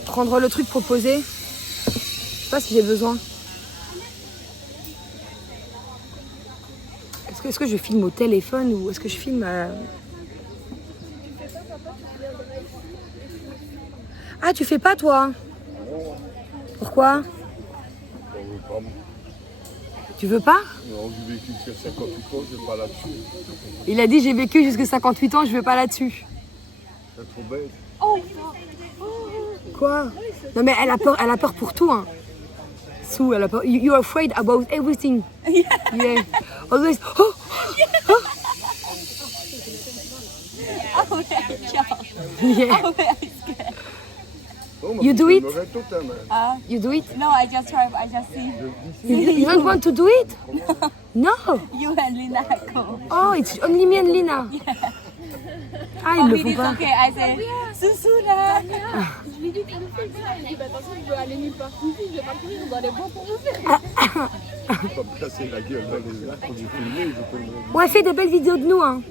Prendre le truc proposé. Je sais pas si j'ai besoin. Est-ce que je filme au téléphone ou est-ce que je filme Ah, tu fais pas toi? Pourquoi? Tu veux pas? Non, j'ai vécu jusqu'à 58 ans, je vais pas là-dessus. Il a dit j'ai vécu jusqu'à 58 ans, je vais pas là-dessus. C'est trop bête. Quoi? Non mais elle a peur pour tout. Hein. Sue, elle a peur. You're afraid about everything. Yeah. Always. Oh, oh. Yeah. Oh, You do it? You You do it? No, I just try. I just see. You don't want to do it? No. You and Lina go. Oh, it's only me and Lina. Ah, ils le font pas. Okay, I said, Susuna. Je lui dis, tu le fais ça. Il dit, bah, attention, je veux aller nulle part ici, je vais pas courir dans les bois pour le faire. Il va me casser la gueule dans les airs quand j'ai filmé, je peux le... Ouais, fais des belles vidéos de nous, hein.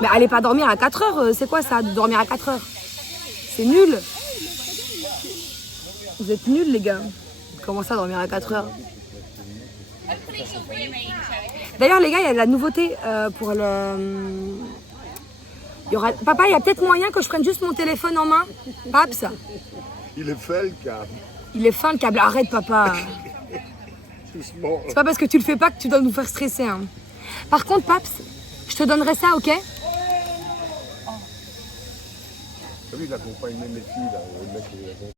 Mais allez pas dormir à 4 heures, c'est quoi ça, de dormir à 4 heures? C'est nul. Vous êtes nuls, les gars. Comment ça, dormir à 4 heures? D'ailleurs, les gars, il y a de la nouveauté pour le... Il y aura... Papa, il y a peut-être moyen que je prenne juste mon téléphone en main. Paps, Il est fait le câble. il est fin le câble. Arrête, papa. Doucement. C'est pas parce que tu le fais pas que tu dois nous faire stresser. Hein. Par contre, Paps, je te donnerai ça, ok? T'as vu, il accompagne même les filles, là. Le mec, il accompagne.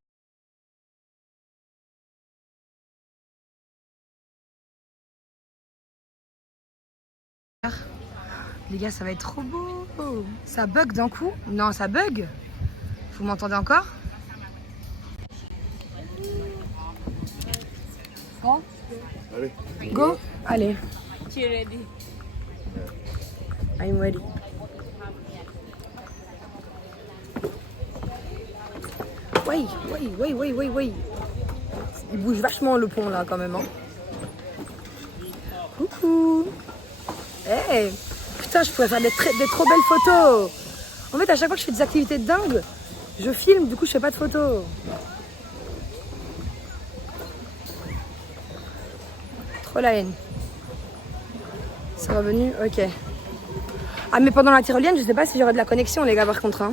Les gars, ça va être trop beau. Ça bug d'un coup? Non, ça bug. Vous m'entendez encore? Allez. Go? Allez. Tu es ready? I'm ready. Oui. Il bouge vachement le pont là quand même. Hein. Coucou. Hey. Putain, je pourrais faire des trop belles photos. En fait, à chaque fois que je fais des activités de dingue, je filme, du coup je fais pas de photos. Trop la haine. C'est revenu? Ok. Ah mais pendant la tyrolienne, je sais pas si j'aurai de la connexion les gars par contre. Hein.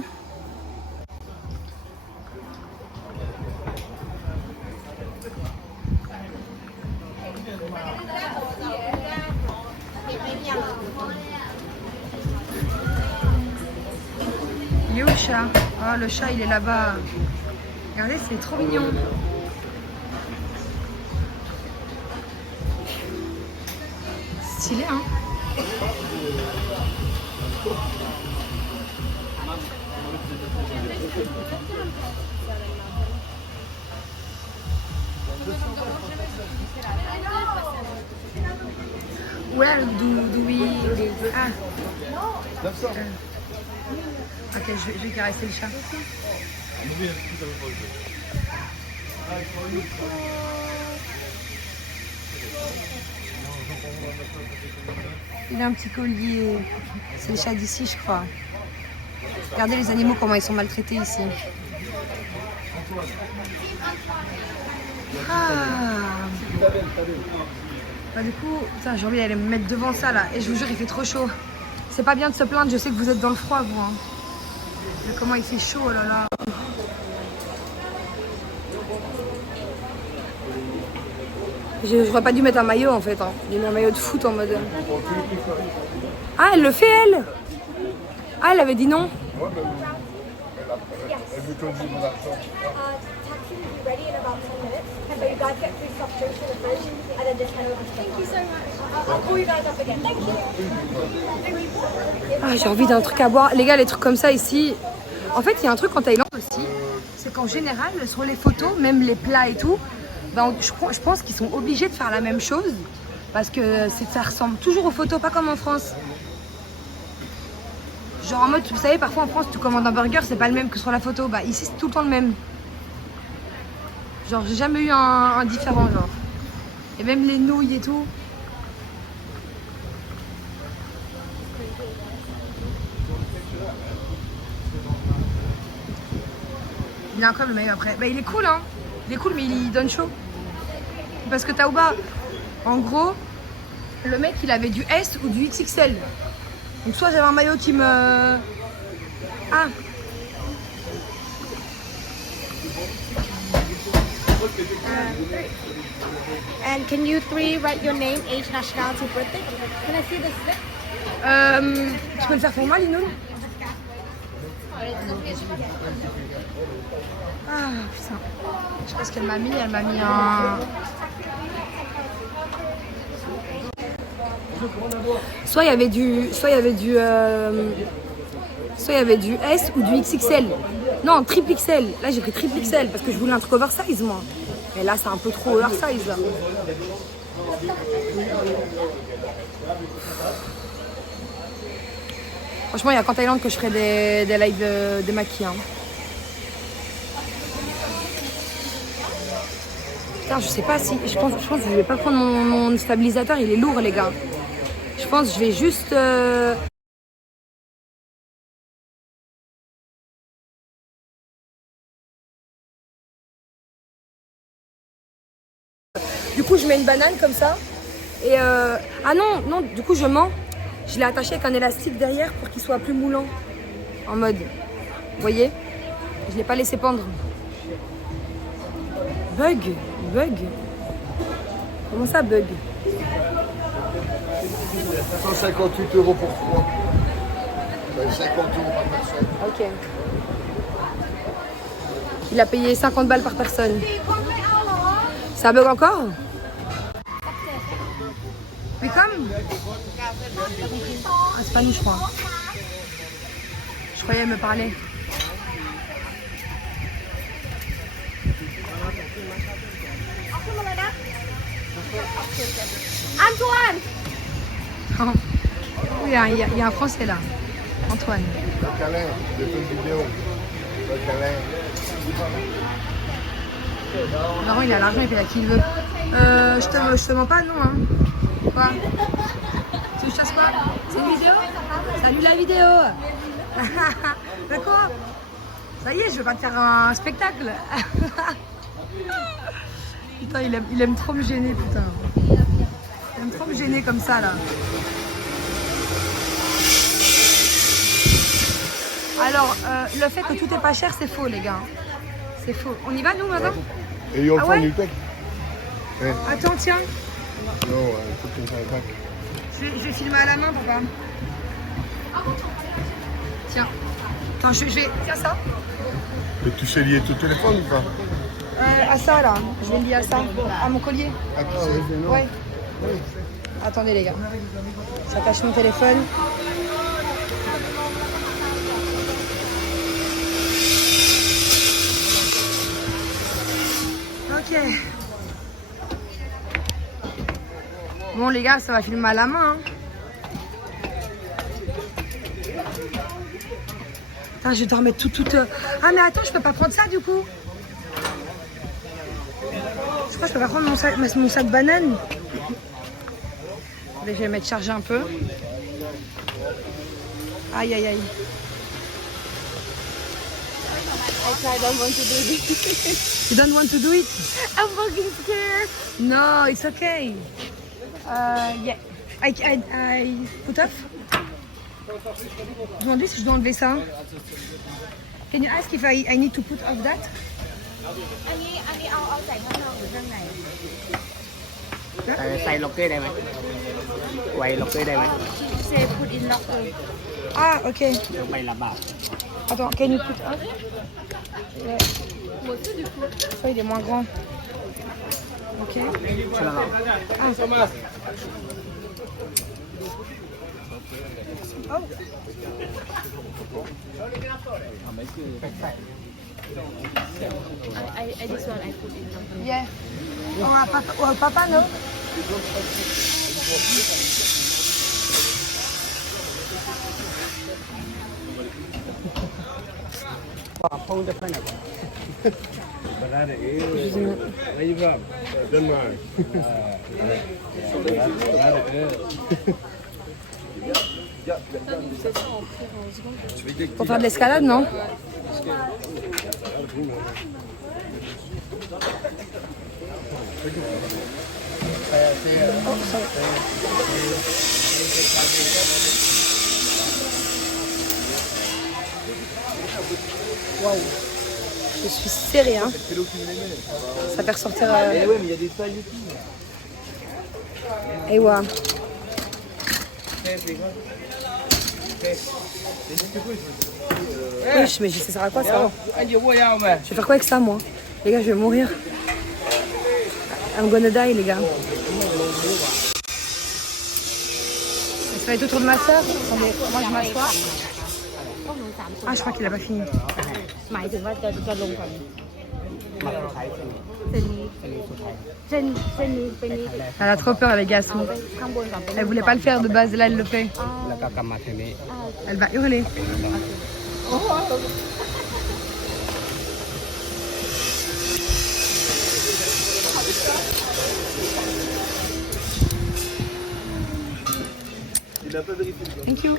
Il est où le chat? Oh le chat il est là-bas. Regardez, c'est trop mignon. Stylé hein. Where do we... Ah. Ok, je vais caresser le chat. Il a un petit collier. C'est le chat d'ici, je crois. Regardez les animaux, comment ils sont maltraités ici. Ah. Bah, du coup, putain, j'ai envie d'aller me mettre devant ça là. Et je vous jure, il fait trop chaud. C'est pas bien de se plaindre, je sais que vous êtes dans le froid, vous. Hein. Mais comment il fait chaud, oh là là. J'aurais pas dû mettre un maillot en fait. Hein. J'ai mis un maillot de foot en mode. Ah, elle le fait, elle? Ah, elle avait dit non? Elle veut qu'on dise mon argent. Ah, j'ai envie d'un truc à boire. Les gars, les trucs comme ça ici. En fait, il y a un truc en Thaïlande aussi. C'est qu'en général, sur les photos, même les plats et tout, ben, je pense qu'ils sont obligés de faire la même chose. Parce que ça ressemble toujours aux photos, pas comme en France. Genre en mode, vous savez, parfois en France, tu commandes un burger, c'est pas le même que sur la photo. Bah ici, c'est tout le temps le même. Genre, j'ai jamais eu un différent, genre. Et même les nouilles et tout. Il est incroyable le maillot après. Bah il est cool, hein. Il est cool, mais il donne chaud. Parce que Taouba, en gros, le mec, il avait du S ou du XXL. Donc soit j'avais un maillot qui me... Ah. And can you three write your name, age, nationality, birthday? Can I see the slip? Tu peux le faire pour moi, Linoun? Ah putain. Je sais pas ce qu'elle m'a mis. Elle m'a mis un... Soit il y avait du S ou du XXL. Non, triple XL. Là j'ai pris triple XL parce que je voulais un truc oversize moi. Mais là c'est un peu trop oversize là. Franchement, il n'y a qu'en Thaïlande que je ferai des lives de maquillage. Hein. Putain, je sais pas si... Je pense que je vais pas prendre mon stabilisateur, il est lourd, les gars. Je pense que je vais juste... Du coup, je mets une banane comme ça. Et ah non, non, du coup, je mens. Je l'ai attaché avec un élastique derrière pour qu'il soit plus moulant. En mode, vous voyez? Je ne l'ai pas laissé pendre. Bug. Comment ça, bug? 158 € pour 3. 50 € par personne. Ok. Il a payé 50 balles par personne. Ça bug encore? Mais comme? Ah, c'est pas nous, je crois. Je croyais me parler. Antoine! Oui, il y a un Français là. Antoine. Le câlin, de une vidéo. Le câlin. Non, il a l'argent, il fait à qui il veut. Je te mens pas, non, hein. Quoi? Tu chasses quoi? C'est une vidéo? Salut la vidéo. D'accord? Ça y est, je vais pas te faire un spectacle. Putain, il aime trop me gêner, putain. Il aime trop me gêner comme ça, là. Alors, le fait que tout est pas cher, c'est faux, les gars. C'est faux. On y va, nous, maintenant? Et ils ont Ah ouais? fait Nutec. Ouais. Attends, tiens. Non, il faut que tu me fasses bac. Je vais filmer à la main, papa. Tiens. Attends, je vais... Tiens, ça. Et tu sais lier ton téléphone ou pas? À ça, là. Je vais le lier à ça. À mon collier. Ah, tu sais? Ouais. Attendez, les gars. J'attache mon téléphone. Ok. Bon, les gars, ça va filmer à la main. Hein. Putain, je vais te remettre tout. Ah, mais attends, je peux pas prendre ça du coup. Je crois que je peux pas prendre mon sac banane. Je vais mettre charger un peu. Aïe, aïe, aïe. I don't want to do this. You don't want to do it? I'm fucking scared. No, it's okay. Yeah. I put off. Je me demande si je dois enlever ça. Can you ask if I need to put off that? อันนี้เอาใส่ข้างนอกหรือข้างใน ใส่ล็อกเกอร์ได้ไหมไว้ล็อกเกอร์ได้ไหม เซพูดอินล็อกเออ Ah, ok. ใบละบาท Attends, can you put off? Ouais. Ça, il est moins grand. Ok. ใช่แล้ว Ah. Oh. I this one I put in lock Yeah. Oh, papa, no? Where you from? Denmark. Pour faire de l'escalade, non? Oh, sorry. Waouh. Je suis serré, hein. Ça fait ressortir... ouais, mais il y a des tailles et tout. Et ouais. Oui, mais je sais ça sert à quoi ça? Je vais faire quoi avec ça moi? Les gars, je vais mourir. I'm gonna die, les gars. Ça va être autour de ma soeur. Attendez, moi je m'assois. Ah, je crois qu'il a pas fini. หมายถึงว่าจะลงก่อน มักสุดท้ายเส้นนี้สุดท้าย เส้นนี้ไปนี้ Elle a trop peur, les gars. ข้างบนก่อนไป Elle voulait pas le faire de base, là, elle le fait. แล้วก็กลับมาทางนี้ Elle va hurler. Thank you.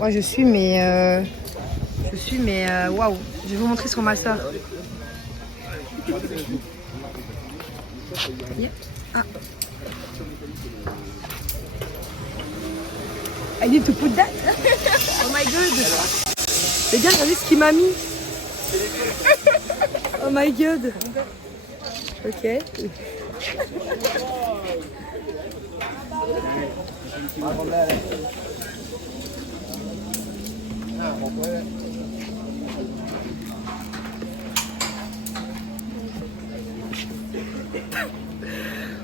Ouais, je suis, mais waouh. Je vais vous montrer sur ma soeur. Yeah. Ah. I need to put that. Oh my god. Les gars, regardez ce qu'il m'a mis. Oh my god. Ok.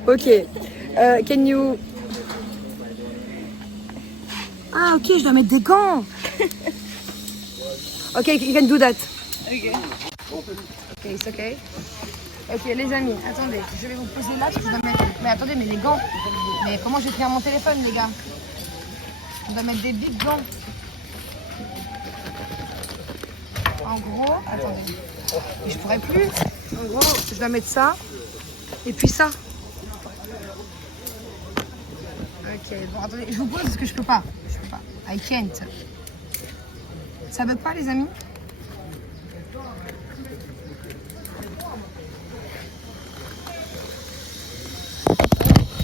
Ok. Can you... Ah ok, je dois mettre des gants. Ok, you can do that. Ok. Ok, it's ok. Ok les amis, attendez, je vais vous poser là parce que je dois mettre... Mais attendez, mais les gants. Mais comment je vais tenir mon téléphone les gars? On doit mettre des big gants. En gros, attendez. Mais je pourrais plus. En gros, je dois mettre ça. Et puis ça. Ok, bon attendez, je vous pose parce que je peux pas. Je peux pas. I can't. Ça bug pas les amis?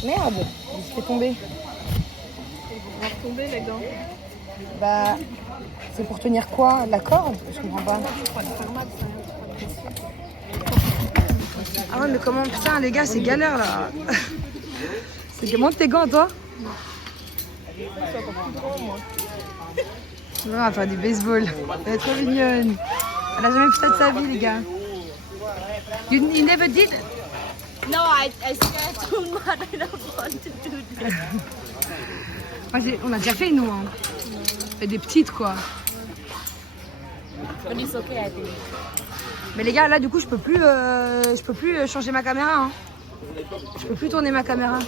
Merde, je fais tomber. On va retomber les gants. Bah, c'est pour tenir quoi? La corde? Je comprends pas. Ah ouais, mais comment? Putain, les gars, c'est galère là. C'est comment tes gants, toi? Non, on va faire du baseball. Elle est trop mignonne. Elle a jamais fait ça de sa vie, les gars. You never did? No, I scared too much. I don't want to do that. Moi, on a déjà fait, nous. Hein. On fait des petites, quoi. But it's okay, I think. Mais les gars, là, du coup, je peux plus changer ma caméra. Hein. Je peux plus tourner ma caméra.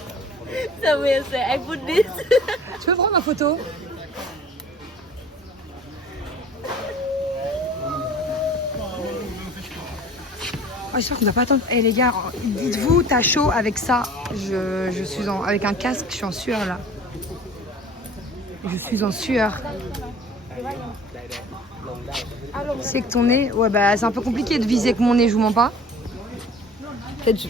So we'll say, I put this. Tu peux prendre ma photo? Oh, j'espère qu'on ne doit pas attendre. Eh les gars, dites-vous, t'as chaud avec ça. Je suis avec un casque, je suis en sueur là. Je suis en sueur. C'est que ton nez, ouais bah c'est un peu compliqué de viser avec mon nez, je vous mens pas. Peut-être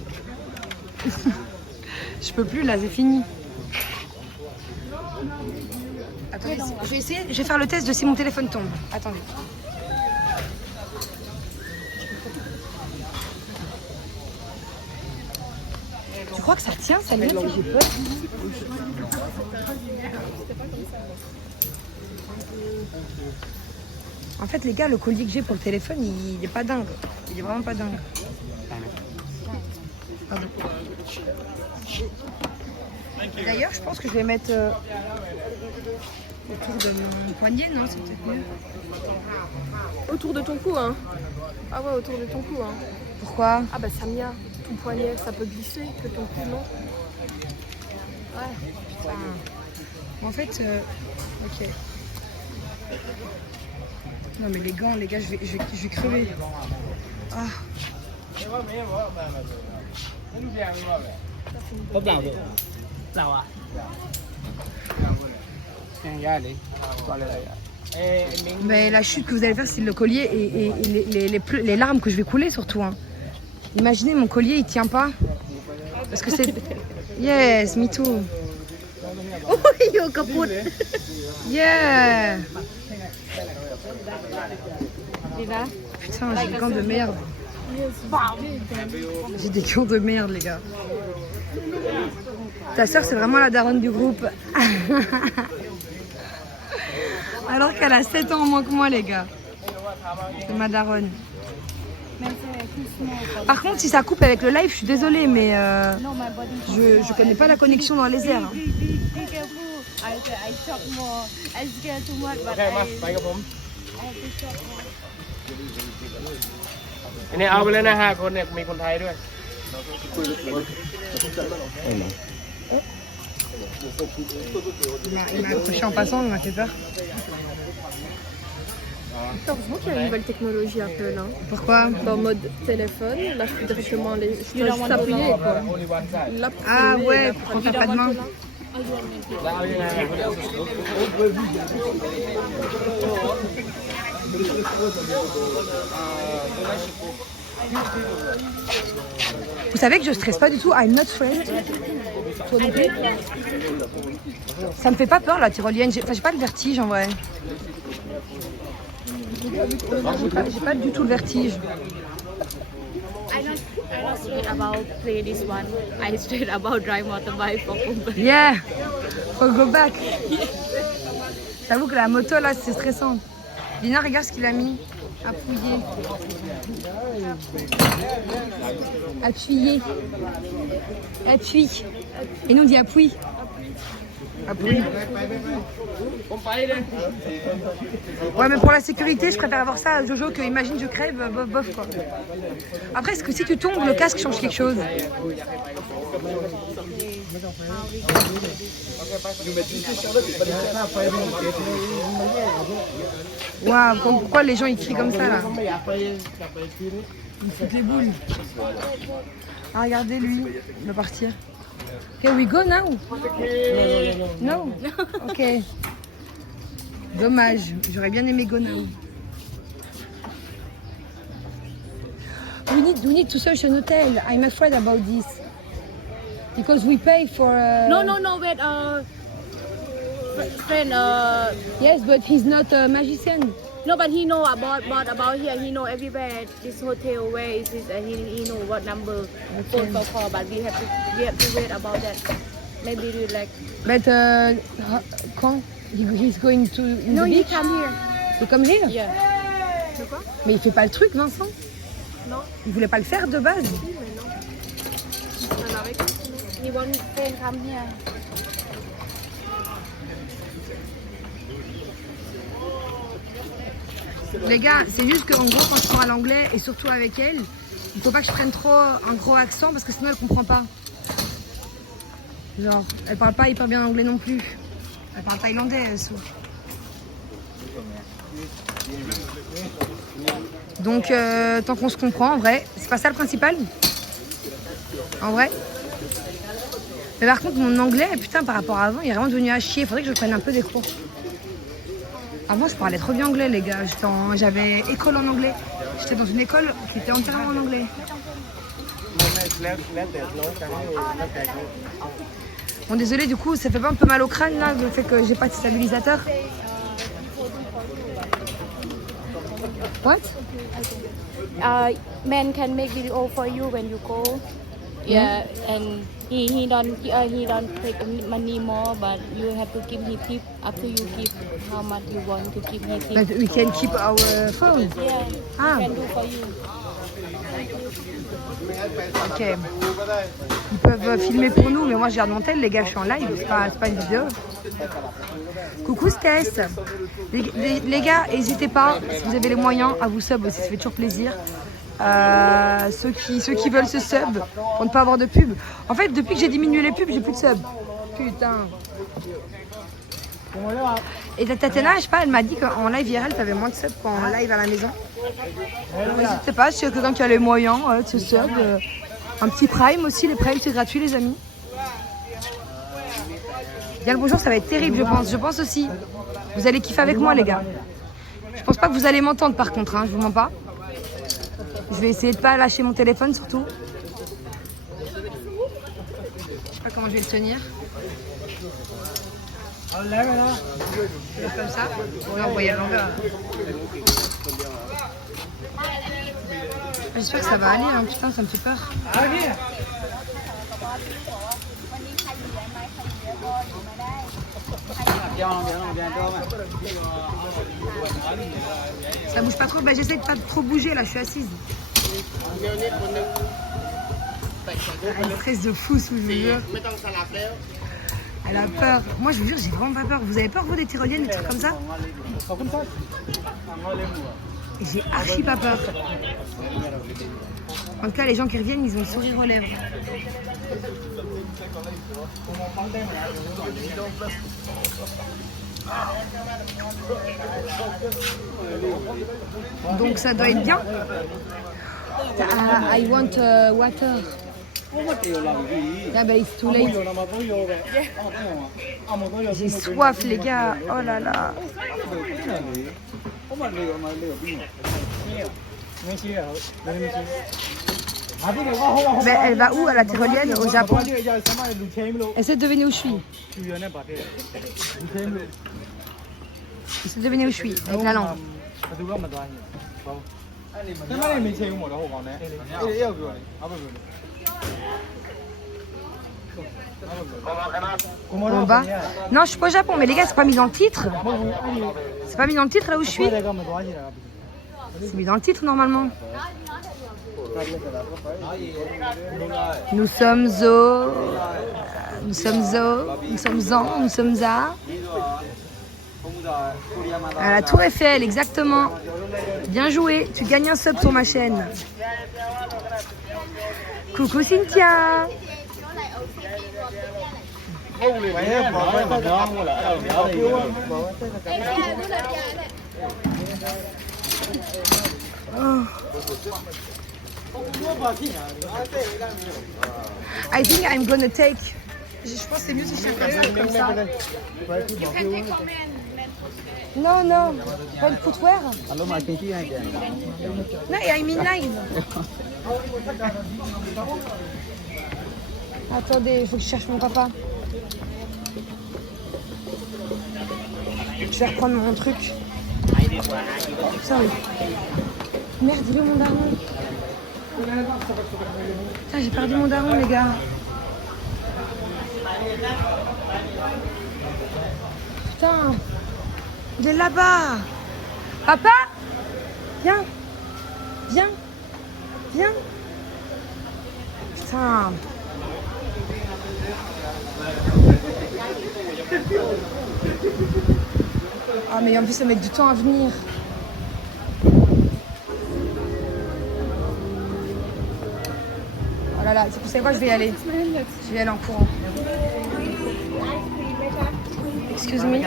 je peux plus là, c'est fini. Attendez, je vais essayer, je vais faire le test de si mon téléphone tombe. Attendez. Tu crois que ça tient, ça vient? J'ai peur. En fait, les gars, le collier que j'ai pour le téléphone, il est pas dingue. Il est vraiment pas dingue. Pardon. D'ailleurs, je pense que je vais mettre autour de mon poignet, non? C'est peut-être mieux. Autour de ton cou, hein. Ah ouais, autour de ton cou, hein. Pourquoi? Ah bah Samia, ton poignet, ça peut glisser que ton cou, non? Ouais. Putain. En fait, ok. Non mais les gants, les gars, je vais crever. Ah. พบเราด้วยเราอ่ะยังยากเลยก็เลย Mais la chute que vous allez faire, c'est le collier et les larmes que je vais couler surtout. Hein. Imaginez, mon collier, il tient pas. Parce que c'est... Yes, me too. Yo, kaput. Yeah. Putain, j'ai des gants de merde. J'ai des gants de merde, les gars. Ta soeur, c'est vraiment la daronne du groupe. Alors qu'elle a 7 ans en moins que moi, les gars. C'est ma daronne. Par contre, si ça coupe avec le live, je suis désolée, mais je connais pas la connexion dans les airs. Hein. I talk more. I scared too much, but โอเคมาไปกับผม อันนี้เอาไปเลยนะ5 คนเนี่ยมีคนไทยด้วย Il m'a accroché en passant, il m'a fait peur. Heureusement qu'il y a une nouvelle technologie Apple. Hein. Pourquoi? Dans mode téléphone, là je peux directement aller. Je dois juste appuyer quoi. Là, pour Ah filmer, ouais, là, quand t'as pas de main. Vous savez que je stresse pas du tout. I'm not stressed. Toi non plus. Ça me fait pas peur la tyrolienne. J'ai pas le vertige en vrai. J'ai pas du tout le vertige. I not straight about play this one. I straight about drive motorbike for Kumba. Yeah, faut go back. J'avoue que la moto là c'est stressant. Lina, regarde ce qu'il a mis. Appuyer. Appuyer. Appuie. Et nous on dit appuie. Appuie. Ouais mais pour la sécurité je préfère avoir ça Jojo que imagine je crève bof bof quoi. Après est-ce que si tu tombes le casque change quelque chose? Waouh, pourquoi les gens ils crient comme ça là? Ils foutent les boules. Ah regardez lui, il va partir. Okay, we go now? No? Ok. Dommage, j'aurais bien aimé go now. We need to search an hotel. I'm afraid about this. Because we pay for... No, wait, friend, Yes, but he's not a magician. no, but he know about here, he know everywhere, this hotel, where is it, he know what number, phone for call, but we have to wait about that. Maybe we like... But quand? He's going to... No, he come here. C'est comme here? Yeah. Mais il fait pas le truc, Vincent? Non. Il voulait pas le faire de base? Si, mais non. On a arrêté. He want friend come here. Les gars, c'est juste qu'en gros, quand je parle anglais, et surtout avec elle, il faut pas que je prenne trop un gros accent parce que sinon elle comprend pas. Genre, elle parle pas hyper bien anglais non plus. Elle parle thaïlandais, Sou. Donc, tant qu'on se comprend, en vrai, c'est pas ça le principal. En vrai. Mais par contre, mon anglais, putain, par rapport à avant, il est vraiment devenu à chier. Il faudrait que je prenne un peu des cours. Avant, je parlais trop bien anglais, les gars. J'avais école en anglais. J'étais dans une école qui était entièrement en anglais. Bon, désolé, du coup, ça fait pas un peu mal au crâne, là, le fait que j'ai pas de stabilisateur. What? Man can make video for you when you go. Yeah, and he don't take money more, but you have to give him tip up to you give how much you want to give him tip. But we can keep our phone. Yeah, Ah. he can do for you. Ok. Ils peuvent filmer pour nous, mais moi je garde mon tel, les gars, je suis en live, c'est pas une vidéo. Coucou Stess. Les gars, n'hésitez pas, si vous avez les moyens, à vous sub aussi, ça fait toujours plaisir. Ceux qui veulent se sub pour ne pas avoir de pub. En fait, depuis que j'ai diminué les pubs, j'ai plus de sub. Putain. Et Tatiana, je sais pas, elle m'a dit qu'en live IRL, t'avais moins de sub qu'en live à la maison. N'hésitez pas, si quelqu'un qui a les moyens de se sub. Un petit prime aussi, les primes c'est gratuit les amis. Bien le bonjour, ça va être terrible je pense. Je pense aussi. Vous allez kiffer avec moi les gars. Je pense pas que vous allez m'entendre par contre, hein, je vous mens pas. Je vais essayer de pas lâcher mon téléphone surtout. Je sais pas comment je vais le tenir. Comme ça. Là, on voyait à l'envers. J'espère que ça va aller, hein. Putain, ça me fait peur. Ça bouge pas trop, bah j'essaie de pas trop bouger là, je suis assise. Elle stresse de fou, je vous jure. Elle a peur. Moi je vous jure, j'ai vraiment pas peur. Vous avez peur vous des tyroliennes, des trucs comme ça? Et j'ai archi pas peur. En tout cas, les gens qui reviennent, ils ont le sourire aux lèvres. Donc ça doit être bien. I want water. Yeah, but it's too late. J'ai soif, les gars. Oh là là. Mais elle va où à la tyrolienne au Japon? Essaie de deviner où je suis. Essaie de deviner où je suis avec la langue. En bas. Non, je suis pas au Japon, mais les gars, c'est pas mis dans le titre. C'est pas mis dans le titre là où je suis. C'est mis dans le titre normalement. Nous sommes à la Tour Eiffel, exactement. Bien joué, tu gagnes un sub sur ma chaîne. Coucou Cynthia. Oh. I think I'm gonna take. Je pense que c'est mieux si je fais comme ça. Non, non, pas de footwear. Non, I'm in live. Attendez, il faut que je cherche mon papa. Je vais reprendre mon truc. Putain, merde, il est où mon daron? Putain, j'ai perdu mon daron, les gars. Putain, il est là-bas. Papa, viens, viens, viens. Putain. Ah mais en plus ça met du temps à venir. Oh là là, vous savez quoi, je vais y aller. Je vais y aller en courant. Excuse me.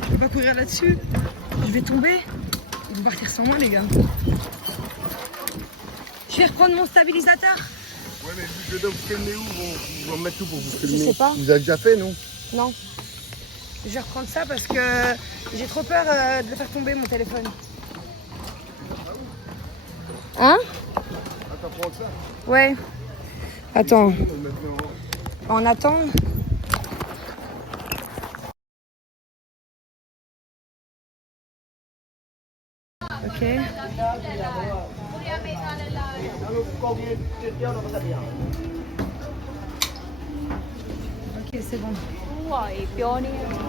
Je peux pas courir là-dessus. Je vais tomber. Ils vont partir sans moi, les gars. Je vais reprendre mon stabilisateur. Ouais, mais je dois vous filmer où? Ils vont mettre tout pour vous filmer. Je sais pas. Vous avez déjà fait, non? Non. Je vais reprendre ça parce que j'ai trop peur de le faire tomber, mon téléphone. Hein? Attends, prends ça. Ouais. Attends. On attend. Ok. Ok, c'est bon.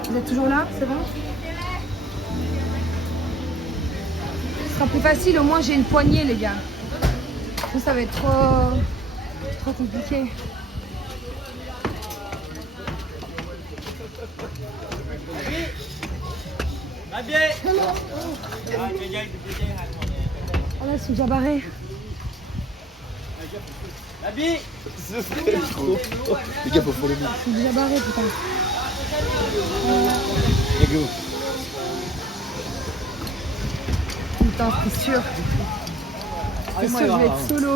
Vous êtes toujours là? C'est bon? Ce sera plus facile, au moins j'ai une poignée, les gars. Ça va être trop compliqué. Oh là, ils sont déjà barrés. Ce serait trop. Les gars, faut follow me. Ils sont déjà barrés, putain. Les gars. Putain, c'est sûr. C'est sûr, je vais être solo.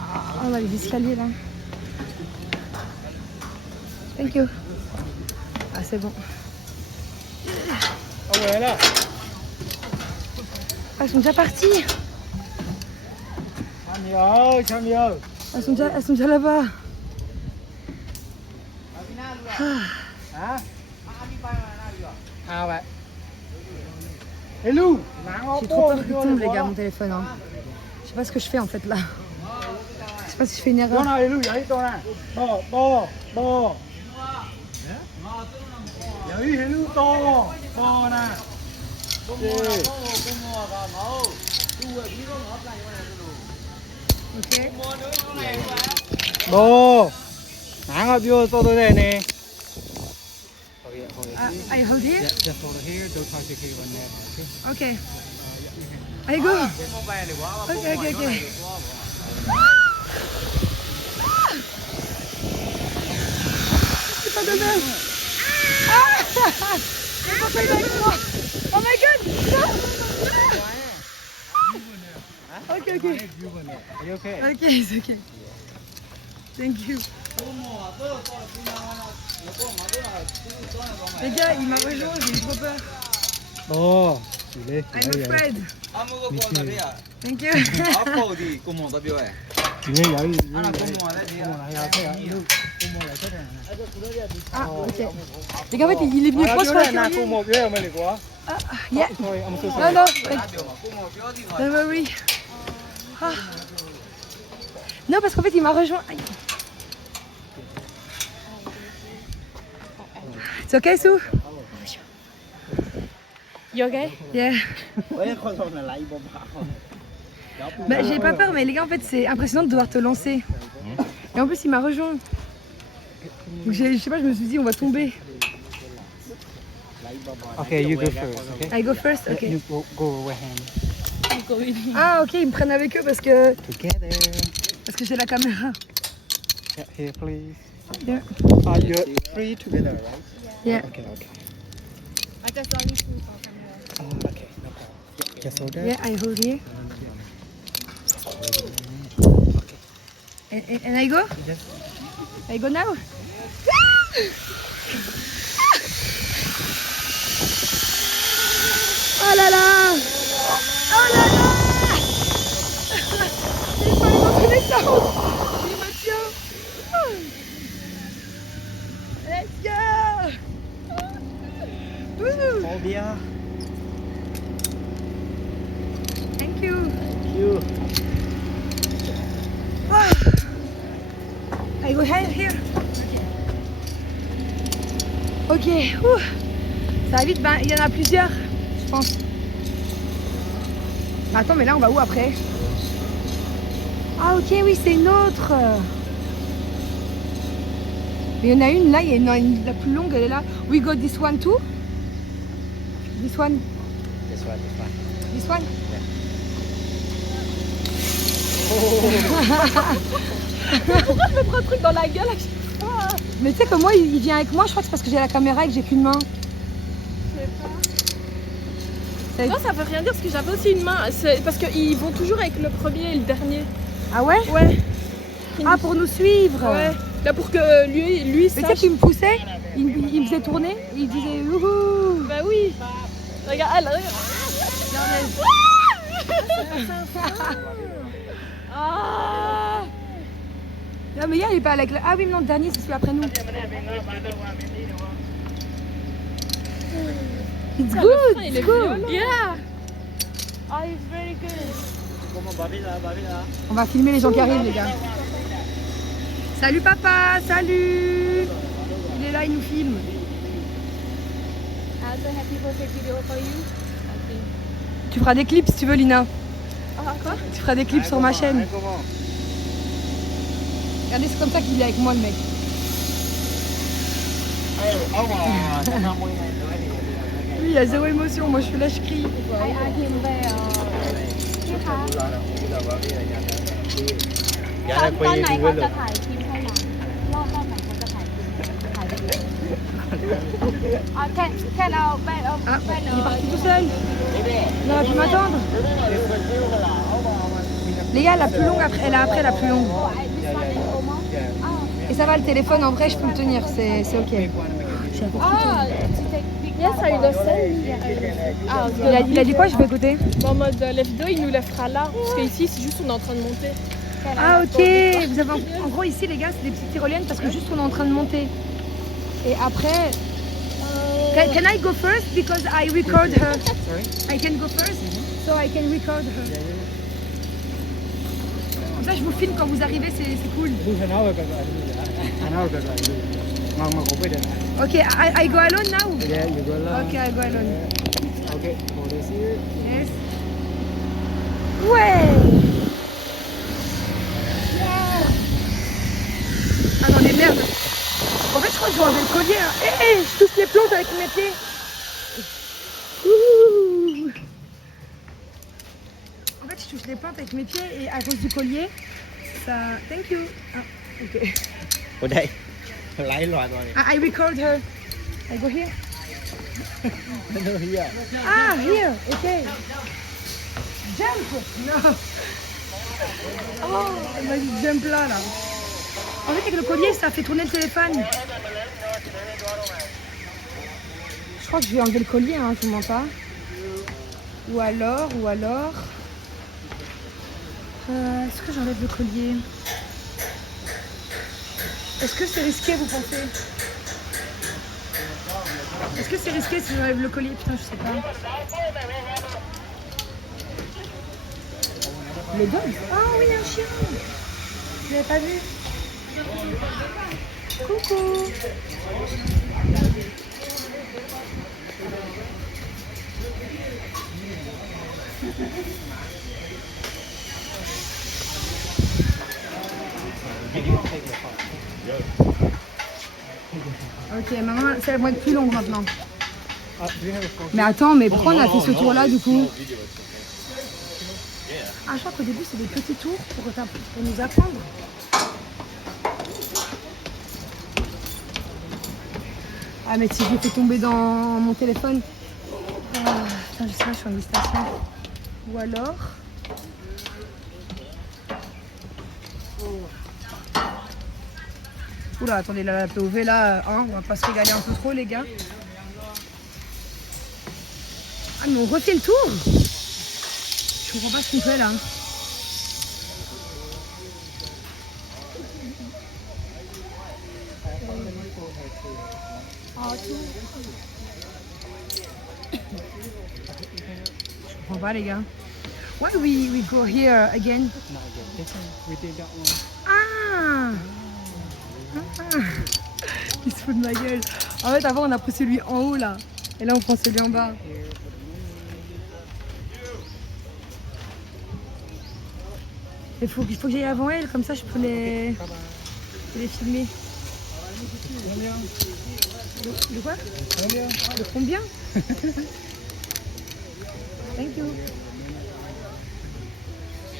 Ah, on a les escaliers là. Thank you. Ah, c'est bon. Ah ouais, là. Ah, ils sont déjà partis. Elles sont déjà là-bas. Ah ouais. Hello. J'ai trop peur qu'il tombe, les gars, mon téléphone. Hein. Je sais pas ce que je fais en fait là. Je sais pas si je fais une erreur. ฮ้ยเห็นลูกโตพอนะกุ้งมัวนะกุ้งมัวกับเขาดูแบบนี้ก็หอมใส่มาเลยดู Ok. โบหางกับโยโตตัวเด่นนี่ I hold here. just hold it here don't touch the cable on there Okay. I go. กุ้งมัวไปหรือว่า Okay, okay, okay. C'est pas de même. Ah! C'est pas fait avec moi. Oh my god! Non! Ok, ok. Are you okay Ok, it's okay. Thank you. Les gars, il m'a rejoint, j'ai eu trop peur. โอ้อยู่เลย I'm afraid. အမှုကပေါ်တာပြရ Thank you. အပေါ်ဒီကိုမောတော့ပြောရဲ ဒီနေ့ရောက်ပြီ အဲ့ဒါကိုမောလည်းဒီ ကိုမလာရောက်ခဲ့ရလူကိုမလာချက်တယ် Ah, ok. Les gars, en fait, il est venu proche ပြော fois နာကို qu'il မပြောရမယ်လေကွာ Ah, yeah. sorry I'm so Non, sorry non, ပြောမှာကိုမောပြောဒီမှာ don't worry. Ah. Non, parce qu'en fait, il m'a rejoint. Aïe. It's okay, Sue? You okay? Yeah. เฮ้ยคนส่งอะไรบ่บ้า Bah, j'ai pas peur, mais les gars, en fait, c'est impressionnant de devoir te lancer. Et en plus, il m'a rejoint. Donc, je sais pas, je me suis dit, on va tomber. Okay you go first okay I go first? Ok. you go with him Ah, ok, ils me prennent avec eux parce que j'ai la caméra. here please Yeah. are you three together right Yeah. okay okay I just only two for camera. oh okay no problem just hold that Yeah, I hold here. And I go? Yes. I go now? Oh là là! Oh là là! Il fallait m'entraîner ça! Il me tient! Let's go! Woo! oh dear Thank you! you Ah. I go here. Ok. Ouh. Ça va vite, ben il y en a plusieurs, je pense. Attends, mais là on va où après? Ah ok, oui, c'est une autre. Mais il y en a une là, il y en a une la plus longue, elle est là. We go this one too? This one? this one This one? Pourquoi je me prends un truc dans la gueule à chaque fois? Mais tu sais que moi, il vient avec moi, je crois que c'est parce que j'ai la caméra et que j'ai qu'une main. Non, ça veut rien dire parce que j'avais aussi une main. C'est parce qu'ils vont toujours avec le premier et le dernier. Ah ouais? Ouais. Ah, pour nous suivre? Ouais. Là pour que lui Mais tu sais sache. qu'il me poussait, il me faisait tourner, il disait youhou. Bah oui. Regarde, elle, regarde. Ah. Non mais hier il est pas avec la... Ah oui mais non, le dernier c'est celui après nous. It's Ça, good, le frein, il est it's good. violent. Yeah. Oh, it's very good. On va filmer les gens qui arrivent les gars. Salut papa, salut. Il est là, il nous filme. I also have people take video for you. Tu feras des clips si tu veux Lina. Ah, quoi? Tu feras des clips sur ma chaîne. Regardez, c'est comme ça qu'il est avec moi le mec. Lui il a zéro émotion, moi je suis là, je crie. I asked him where พี่คะ อย่า ตอ ให้ น คุย ไหน ดู เขา เล จะ ย ถ่ายคลิปให้หลังรอบไหนเขาจะถ่ายคลิปถ่ายวิดีโออ๋อแค่เอาแป้นเอา Ah, แป้น il est parti tout seul. Il aurait pu m'attendre. Les gars, la plus longue après, elle a après la plus longue. Et ça va, le téléphone en vrai, je peux le tenir, c'est ok. Ah, yes, I understand. Ah, ok. Il a dit quoi? Je vais écouter. En mode la vidéo, il nous la fera là. Parce qu'ici, c'est juste on est en train de monter. Ah ok, vous avez en gros ici les gars c'est des petites tyroliennes parce que juste on est en train de monter. Et après, can I go first because I record her? I can go first, so I can record her. Comme ça je vous filme quand vous arrivez, c'est cool. ดูชนะไปก่อนดูชนะไปก่อน Mama go with it. Ok, I go alone now? Yeah, you go along. Ok, I go alone. Okay, hold this here. Yes. Ouais. Attendez, merde. En fait, je crois que je vais enlever le collier. Hé, je touche les plantes avec mes pieds. Ouh. En fait, je touche les plantes avec mes pieds et à cause du collier, ça... Thank you. Ah, ok. Ở đây. Lấy loài rồi. I record her. I go here. No, here. Ah, here. Ok. Jump. Non. Oh, elle m'a dit jump là. En fait, avec le collier, ça fait tourner le téléphone. Je crois que je vais enlever le collier, hein, je vous mens pas. Ou alors... est-ce que j'enlève le collier? Est-ce que c'est risqué, vous pensez? Est-ce que c'est risqué si j'enlève le collier? Putain, je sais pas. Le dog? Ah oui, un chien. Je l'avais pas vu. Coucou. Ok, maman, ça va être plus long maintenant. Mais attends, mais pourquoi on a fait ce tour-là du coup? Ah, je crois qu'au début c'est des petits tours pour nous apprendre. Ah, mais si je l'ai fait tomber dans mon téléphone. Ah, putain, je sais pas, je suis en hésitation. Ou alors. Oula, attendez, la POV là, hein, on va pas se régaler un peu trop, les gars. Ah, mais on refait le tour? Je comprends pas ce qu'on fait là. Je comprends pas, les gars. Why we go here again? We did that one. Ah! Il se fout de ma gueule. En fait, avant, on a pris celui en haut, là. Et là, on prend celui en bas. Il faut que j'aille avant elle, comme ça, je peux les filmer. De quoi? De combien? Thank you.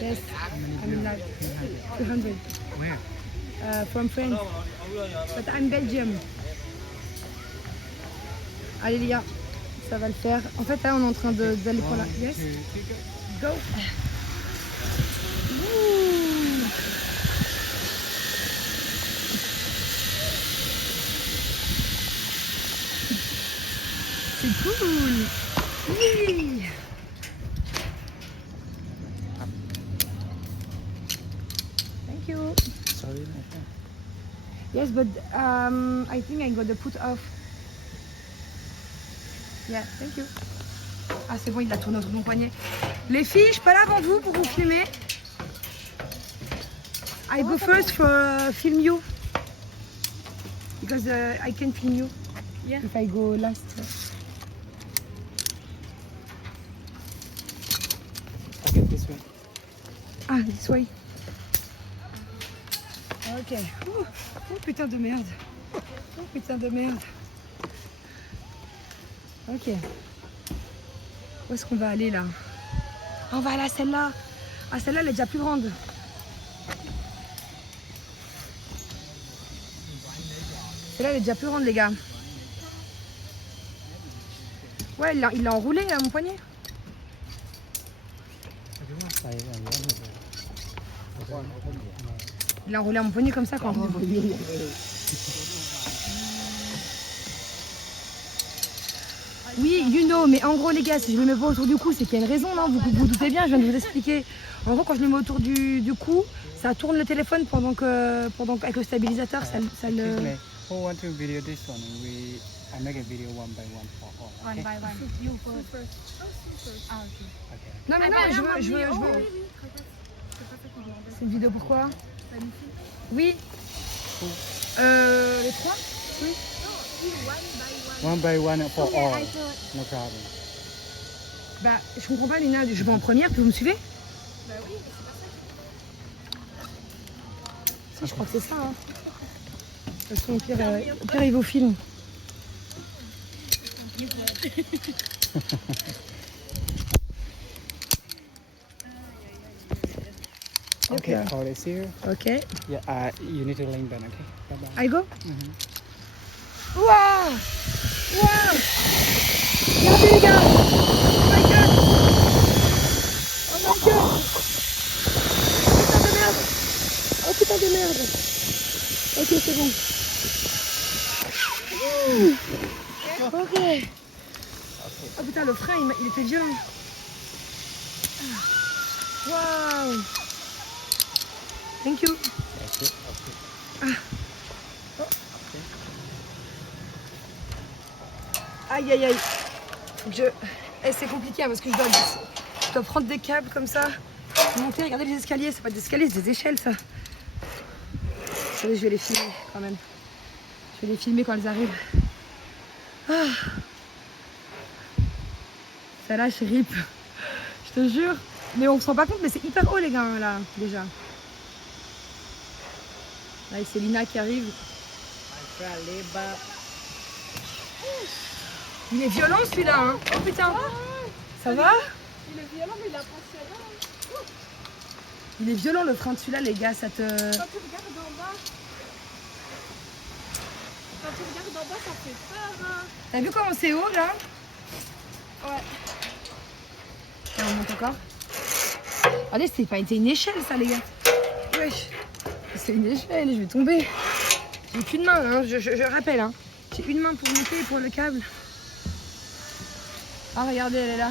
Yes, I'm in live. 200. Where? From France. But I'm Belgium. Allez les gars, ça va le faire. En fait là on est en train d'aller pour la... Yes. Go. Ouh. C'est cool. Oui. Thank you. Sorry, my friend. Yes, but I think I got the put off. Yeah, thank you. Ah, c'est bon, il a tourné autour de mon poignet. Les filles, je suis pas là avant vous pour vous filmer. I go first for film you. Because I can film you. Yeah. If I go last. Okay, this way. Ah, this way. Ok. Oh, putain de merde. Oh putain de merde. Ok. Où est-ce qu'on va aller là? Ah, on va aller à celle-là. Ah, celle-là, elle est déjà plus grande. Celle-là, elle est déjà plus grande, les gars. Ouais, il l'a enroulé à mon poignet. Il l'a enroulé à mon poignet comme ça quand on... Oui, you know, mais en gros les gars, si je le mets pas autour du cou, c'est qu'il y a une raison, non? Vous doutez bien, je viens de vous expliquer. En gros, quand je le mets autour du cou, ça tourne le téléphone pendant avec le stabilisateur, ça le... Excuse me. Who want to video this one? I make a video one by one for all. Okay? One by one. You first. Ah, ok. Okay. Non mais non, je veux... C'est une vidéo pourquoi? Oui. Les trois? Oui. One by one for all. No problem. Bah, je comprends pas, Lina. Je vais en première, puis vous me suivez? Bah oui, mais c'est pas ça. Si, je crois que c'est ça. Hein. De toute façon, au pire, il va au film. Okay, hold it here. Ok. Yeah, you need to lean back, okay? Bye-bye. I go? Waouh! Waouh! Regardez les gars! Oh my god! Oh my god! Putain de merde! Oh putain de merde! Ok, c'est bon. Ok. Oh putain, le frein, il était violent. Waouh! Thank you. That's it. Okay. Aïe aïe aïe. Faut que je... c'est compliqué hein, parce que je dois prendre des câbles comme ça. Monter, regardez les escaliers, c'est pas des escaliers, c'est des échelles ça. Attendez, je vais les filmer quand même. Je vais les filmer quand elles arrivent. Ah. Ça lâche rip. Je te jure. Mais on se rend pas compte, mais c'est hyper haut les gars là déjà. Là c'est Lina qui arrive. Il est violent celui-là hein. Oh putain. Ça va? Il est violent, mais il est impressionnant. Il est violent le frein de celui-là les gars, ça te... Quand tu regardes en bas, ça fait peur. Hein. T'as vu comment c'est haut là? Ouais. Et on monte encore. Regardez, c'est pas une échelle ça les gars. Wesh. C'est une échelle, je vais tomber. J'ai qu'une main, hein, je rappelle. Hein. J'ai une main pour monter et pour le câble. Ah regardez, elle est là.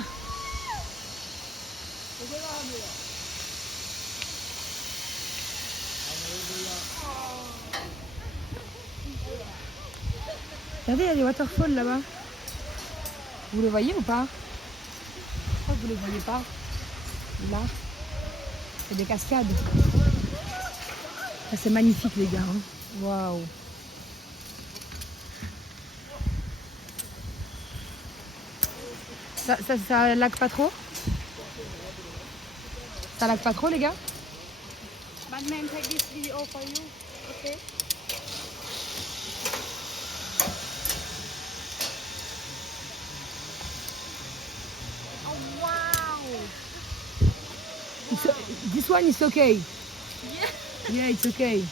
Regardez, il y a des waterfalls là-bas. Vous les voyez ou pas? Pourquoi vous les voyez pas? Là, c'est des cascades. Ah, c'est magnifique les gars. Hein. Waouh. Ça lag pas trop? Ça lag pas trop les gars? Batman, take this video for you. Okay. Oh wow! This one is okay. Yeah, it's okay.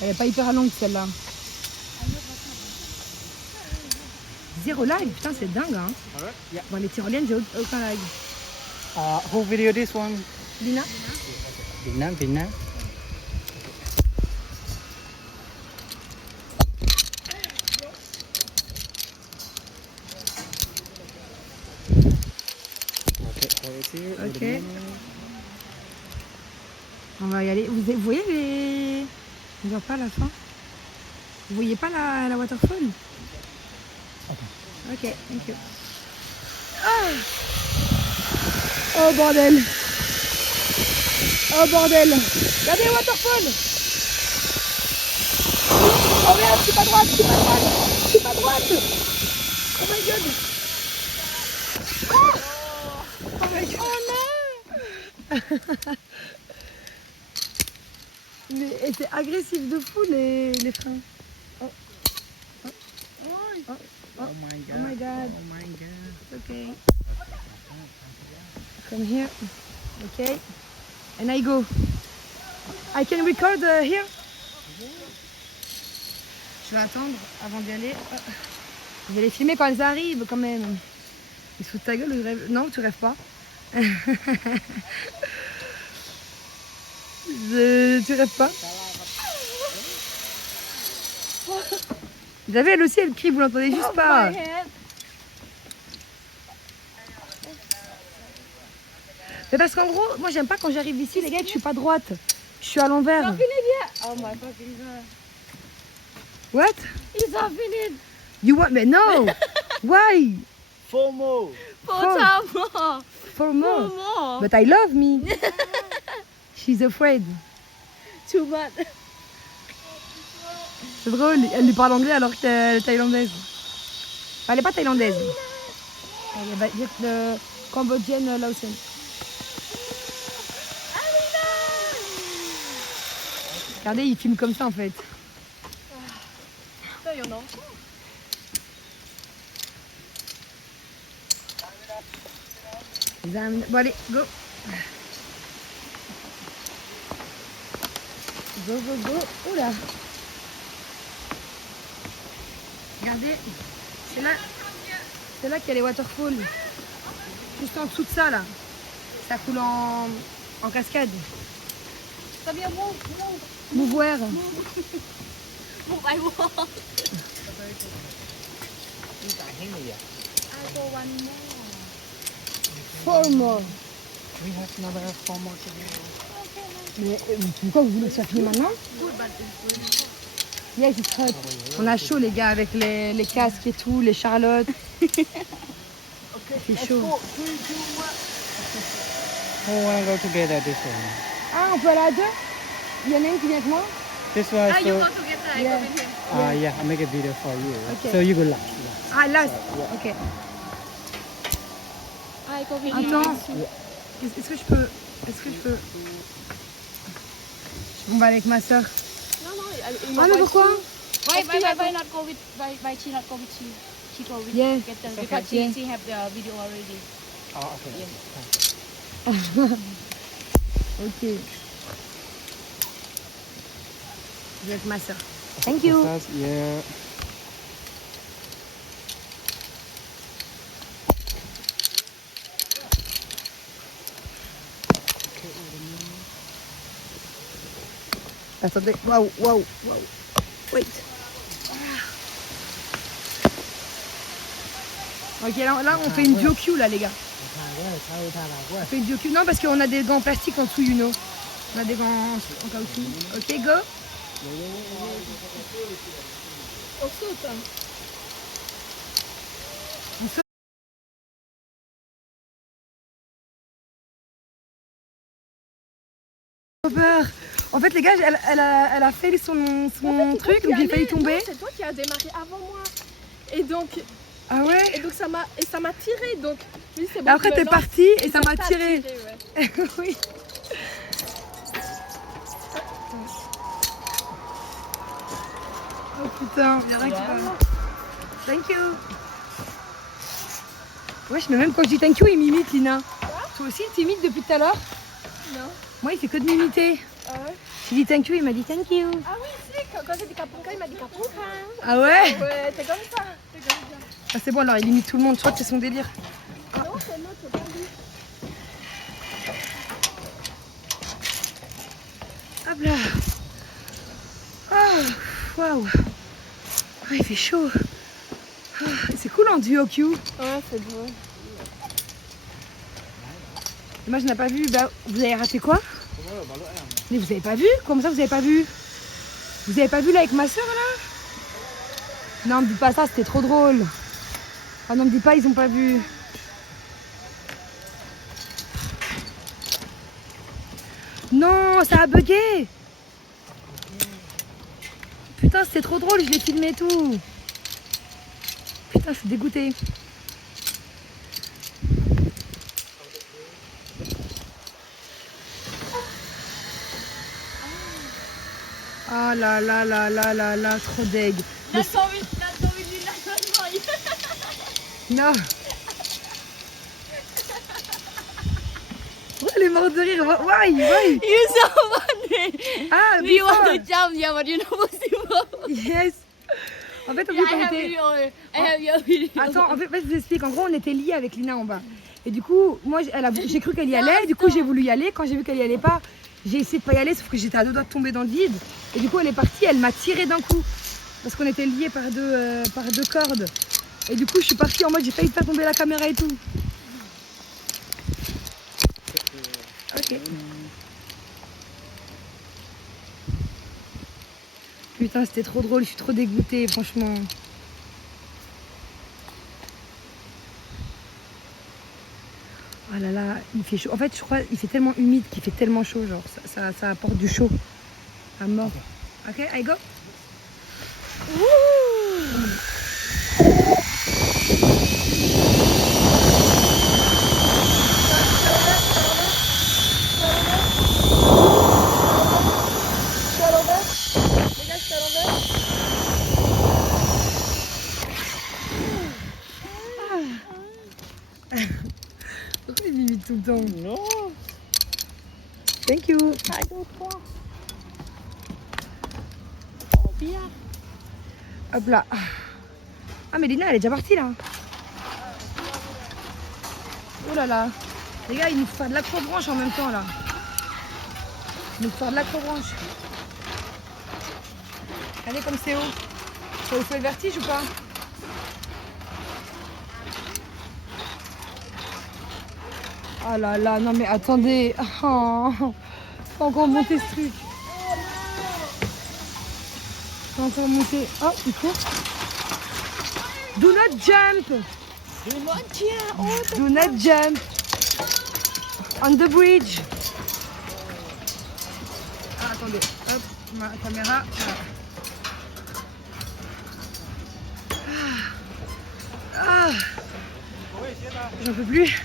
Elle est pas hyper longue celle-là. Zéro lag, putain c'est dingue hein. Alright. Yeah. Bon les tyroliennes j'ai aucun lag. Who video this one? Lina? Vina. Okay, hold it here. Wait a Okay. minute. On va y aller. Vous voyez les... On voit pas la fin. Vous voyez pas la waterfall? Ok, thank you. Ah oh bordel! Oh bordel! Regardez le waterfall! Oh merde, je suis pas droite! Je suis pas droite! Oh my god! Oh my god! Oh non! Mais c'est agressif de fou les freins. Oh. Oh. Oh. Oh my god. Oh my god. Oh my god. Okay. Come here. Okay. And I go. I can record here. Je vais attendre avant d'y aller. Oh. Je vais les filmer quand elles arrivent quand même. Ils se foutent de ta gueule, je rêve. Non, tu rêves pas. Tu rêves pas. Vous avez elle aussi, elle crie, vous l'entendez juste pas. Mais parce qu'en gros, moi j'aime pas quand j'arrive ici, les gars, que je suis pas droite. Je suis à l'envers. Oh my fucking god. What? He's not finished. You want me? No. Why? FOMO. For more. But I love me. She's afraid. too much. C'est drôle, elle lui parle anglais alors qu'elle est thaïlandaise. Enfin, elle n'est pas thaïlandaise. Elle est cambodgienne, laotienne. Regardez, il filme comme ça en fait. Putain, il y en a encore. Bon allez, go. Go, go, go. Oula. Regardez, c'est là qu'il y a les waterfalls. Juste en dessous de ça là. Ça coule en cascade. Come here, move. Mouvoir. Move, I walk. I go one more. 4 more. We have another 4 more to do. Mais pourquoi vous voulez que ça finisse maintenant? Yes, it's hot. On a chaud les gars avec les casques et tout, les charlottes. C'est chaud. Who wanna go together this one? Ah, on peut aller à deux? Il y en a une qui vient avec moi? This one is You for... go together, I Yeah. go with him. Yeah, I'll make a video for you. Okay. So you go last. Ah, là. Ok. I go with him. Attends. Est-ce que je peux... On va avec ma soeur. Non, non, il Ah m'a mais pas pourquoi? Why not go with why she not go with she? She go with Yeah. together because Yeah. she have the video already. Oh, okay. Ok. Je vais avec ma soeur. Thank you. Yeah. Attendez. Waouh. Wait. Ok, là on fait une duo-queue là les gars. On fait une duo-queue. Non parce qu'on a des gants en plastique en dessous, you know. On a des gants en caoutchouc. Ok, go. On saute. Hein. Peur. En fait les gars, elle a fait son truc, donc j'ai failli tomber. C'est toi qui as démarré avant moi. Et donc Ah ouais. ça m'a tiré. Donc oui, c'est bon. Après je me t'es lance. partie et ça m'a t'a tiré. ouais. Oui. Oh putain, il y en a qui parlent. Thank you. Wesh, mais même quand je dis thank you, il m'imite, Lina. Toi aussi, tu imites depuis tout à l'heure? Non. Moi, il fait que de m'imiter. Ah ouais. J'ai dit thank you, il m'a dit thank you. Ah oui, si, quand j'ai dit Kapunka, il m'a dit Kapunka. Ah ouais? Ouais, t'es comme ça. Ah, c'est bon, alors il imite tout le monde. Je crois que c'est son délire. Non, c'est moi, c'est pas lui. Hop là. Oh, waouh. Ah, il fait chaud. Ah, c'est cool en duo Q. Ouais, c'est drôle. Moi, je n'ai pas vu. Bah, vous avez raté quoi? Mais vous avez pas vu? Comment ça, vous avez pas vu? Vous avez pas vu là avec ma soeur là? Non, me dis pas ça, c'était trop drôle. Ah non, me dis pas, ils ont pas vu. Non, ça a bugué. Putain, c'était trop drôle, je l'ai filmé et tout. Putain, je suis dégoûtée. Ah là là là là là là, trop deg. Not go with Lina, Non. Oh, elle est morte de rire. Why? You so funny. Ah, We want to before. jump, yeah, but you're not possible. Yes. En fait, on Yeah, on I have était... video. I have your video. Attends, en fait, je vous explique. En gros, on était liés avec Lina en bas. Et du coup, moi, j'ai cru qu'elle y allait. Du coup, j'ai voulu y aller. Quand j'ai vu qu'elle y allait pas, j'ai essayé de pas y aller, sauf que j'étais à deux doigts de tomber dans le vide. Et du coup, elle est partie. Elle m'a tiré d'un coup. Parce qu'on était liés par deux cordes. Et du coup, je suis partie en mode, j'ai failli faire tomber la caméra et tout. Ok. Putain, c'était trop drôle. Je suis trop dégoûtée, franchement. Oh là là, il fait chaud. En fait, je crois qu'il fait tellement humide qu'il fait tellement chaud. Genre, ça apporte du chaud. I'm mort. Okay, I go. Pourquoi il m'imite tout le temps? Non. Thank you. Hop là. Ah mais Lina elle est déjà partie là. Oh là là. Les gars, il nous faut faire de l'acrobranche en même temps là. Il nous faut faire de l'acrobranche. Allez comme c'est haut. Ça vous fait le vertige ou pas? Oh là là, non mais attendez. Oh, faut encore monter ce truc. Faut encore monter. Oh, il court. Do not jump. Do not jump. On the bridge. Ah, attendez. Hop, ma caméra. Voilà. Ah. J'en peux plus.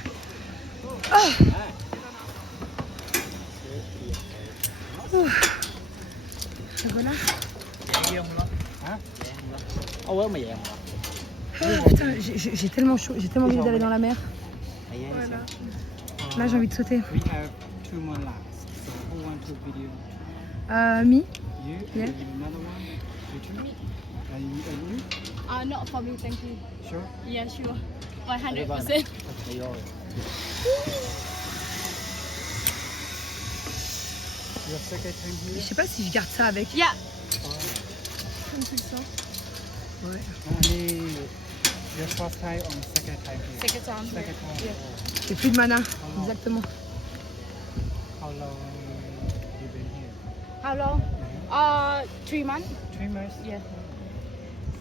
Ah. Voilà. Ủa mày vậy? Oh, putain, j'ai tellement chaud, j'ai tellement envie d'aller dans la mer. Voilà. Là, j'ai envie de sauter. We have 2 more laps. So who want to video? Me? You? Yeah. And another one? You too? Are you? Not for me, thank you. Sure? Yeah, sure. 100%. Your second time Je here? sais pas si je garde ça avec. Yeah. Comme tu le sens. Ouais. Only your first time or second time here? Second time. Second time. Yeah. J'ai plus de mana. long? Exactement. How long you been here? How long? 3 months. 3 months? Yeah.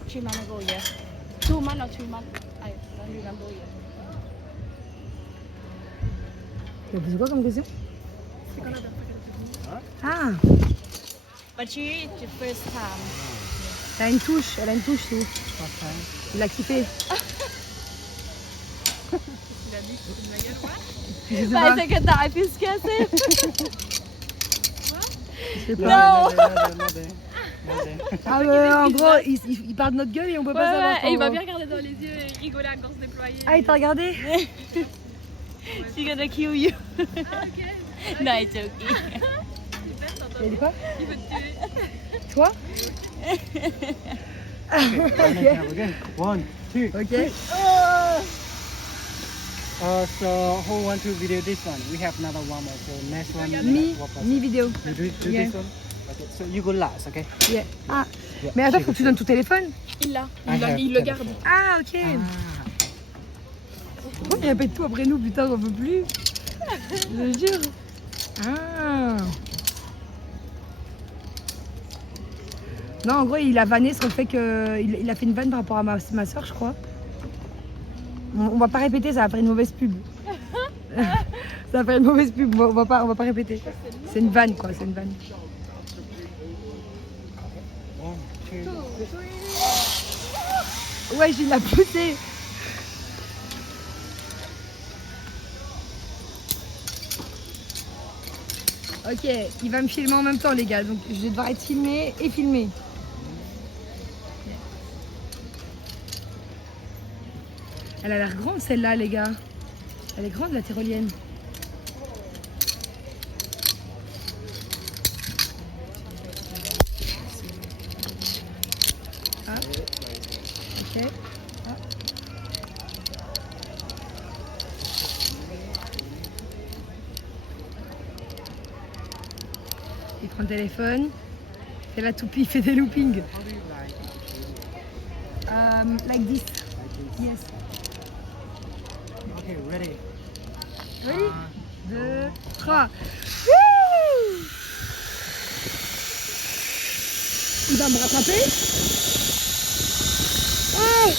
3 months ago, yeah. 2 months or 3 months. I don't remember yet. Tu as posé quoi comme question? Ah, But she is the first time. elle a une touche, elle a une touche, c'est ouf. First time? Il a kiffé. Je sais But pas. second time, I feel scared. Je sais pas. No. Ah en gros, il parle de notre gueule et on peut pas savoir. et il m'a quand- bien regardé dans les yeux et rigoler à gorge déployée. Ah, il t'a regardé? She's gonna kill you. No, it's okay. Il a dit quoi? Il veut te tuer. Toi? Again. 1, 2. Ok. So who want to video this one? We have another one more. So next one. Mi vidéo. You do Yeah. this one. Okay. So you go last, okay? Yeah. Ah, Yeah. mais attends, faut que tu donnes ton téléphone. Il l'a. I have Il le garde. telephone. Ah, ok. Pourquoi il répète tout après nous, putain, on peut plus. Je te jure. Ah. Non, en gros, il a vanné sur le fait que il a fait une vanne par rapport à ma soeur, je crois. On va pas répéter, ça va faire une mauvaise pub. Ça va faire une mauvaise pub, on va pas répéter. C'est une vanne, quoi, c'est une vanne. 1, 2. Ouais, il l'a poussé. Ok, il va me filmer en même temps, les gars. Donc, je vais devoir être filmé et filmé. Elle a l'air grande, celle-là, les gars. Elle est grande, la tyrolienne. Ah. Ok. Ah. Il prend le téléphone. Et la toupie fait des loopings. Like this. Yes. Okay, ready. Ready? 2, 3. Il va me rattraper. Oh,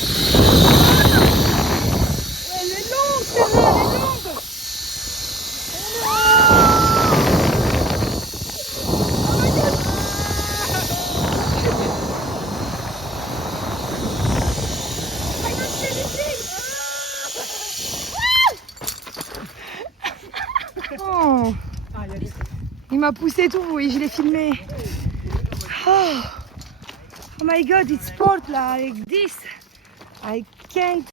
elle est longue, celle-là, elle est longue. Oh my God. Il m'a poussé tout et je l'ai filmé. Oh my god, it's sport là, like this. I can't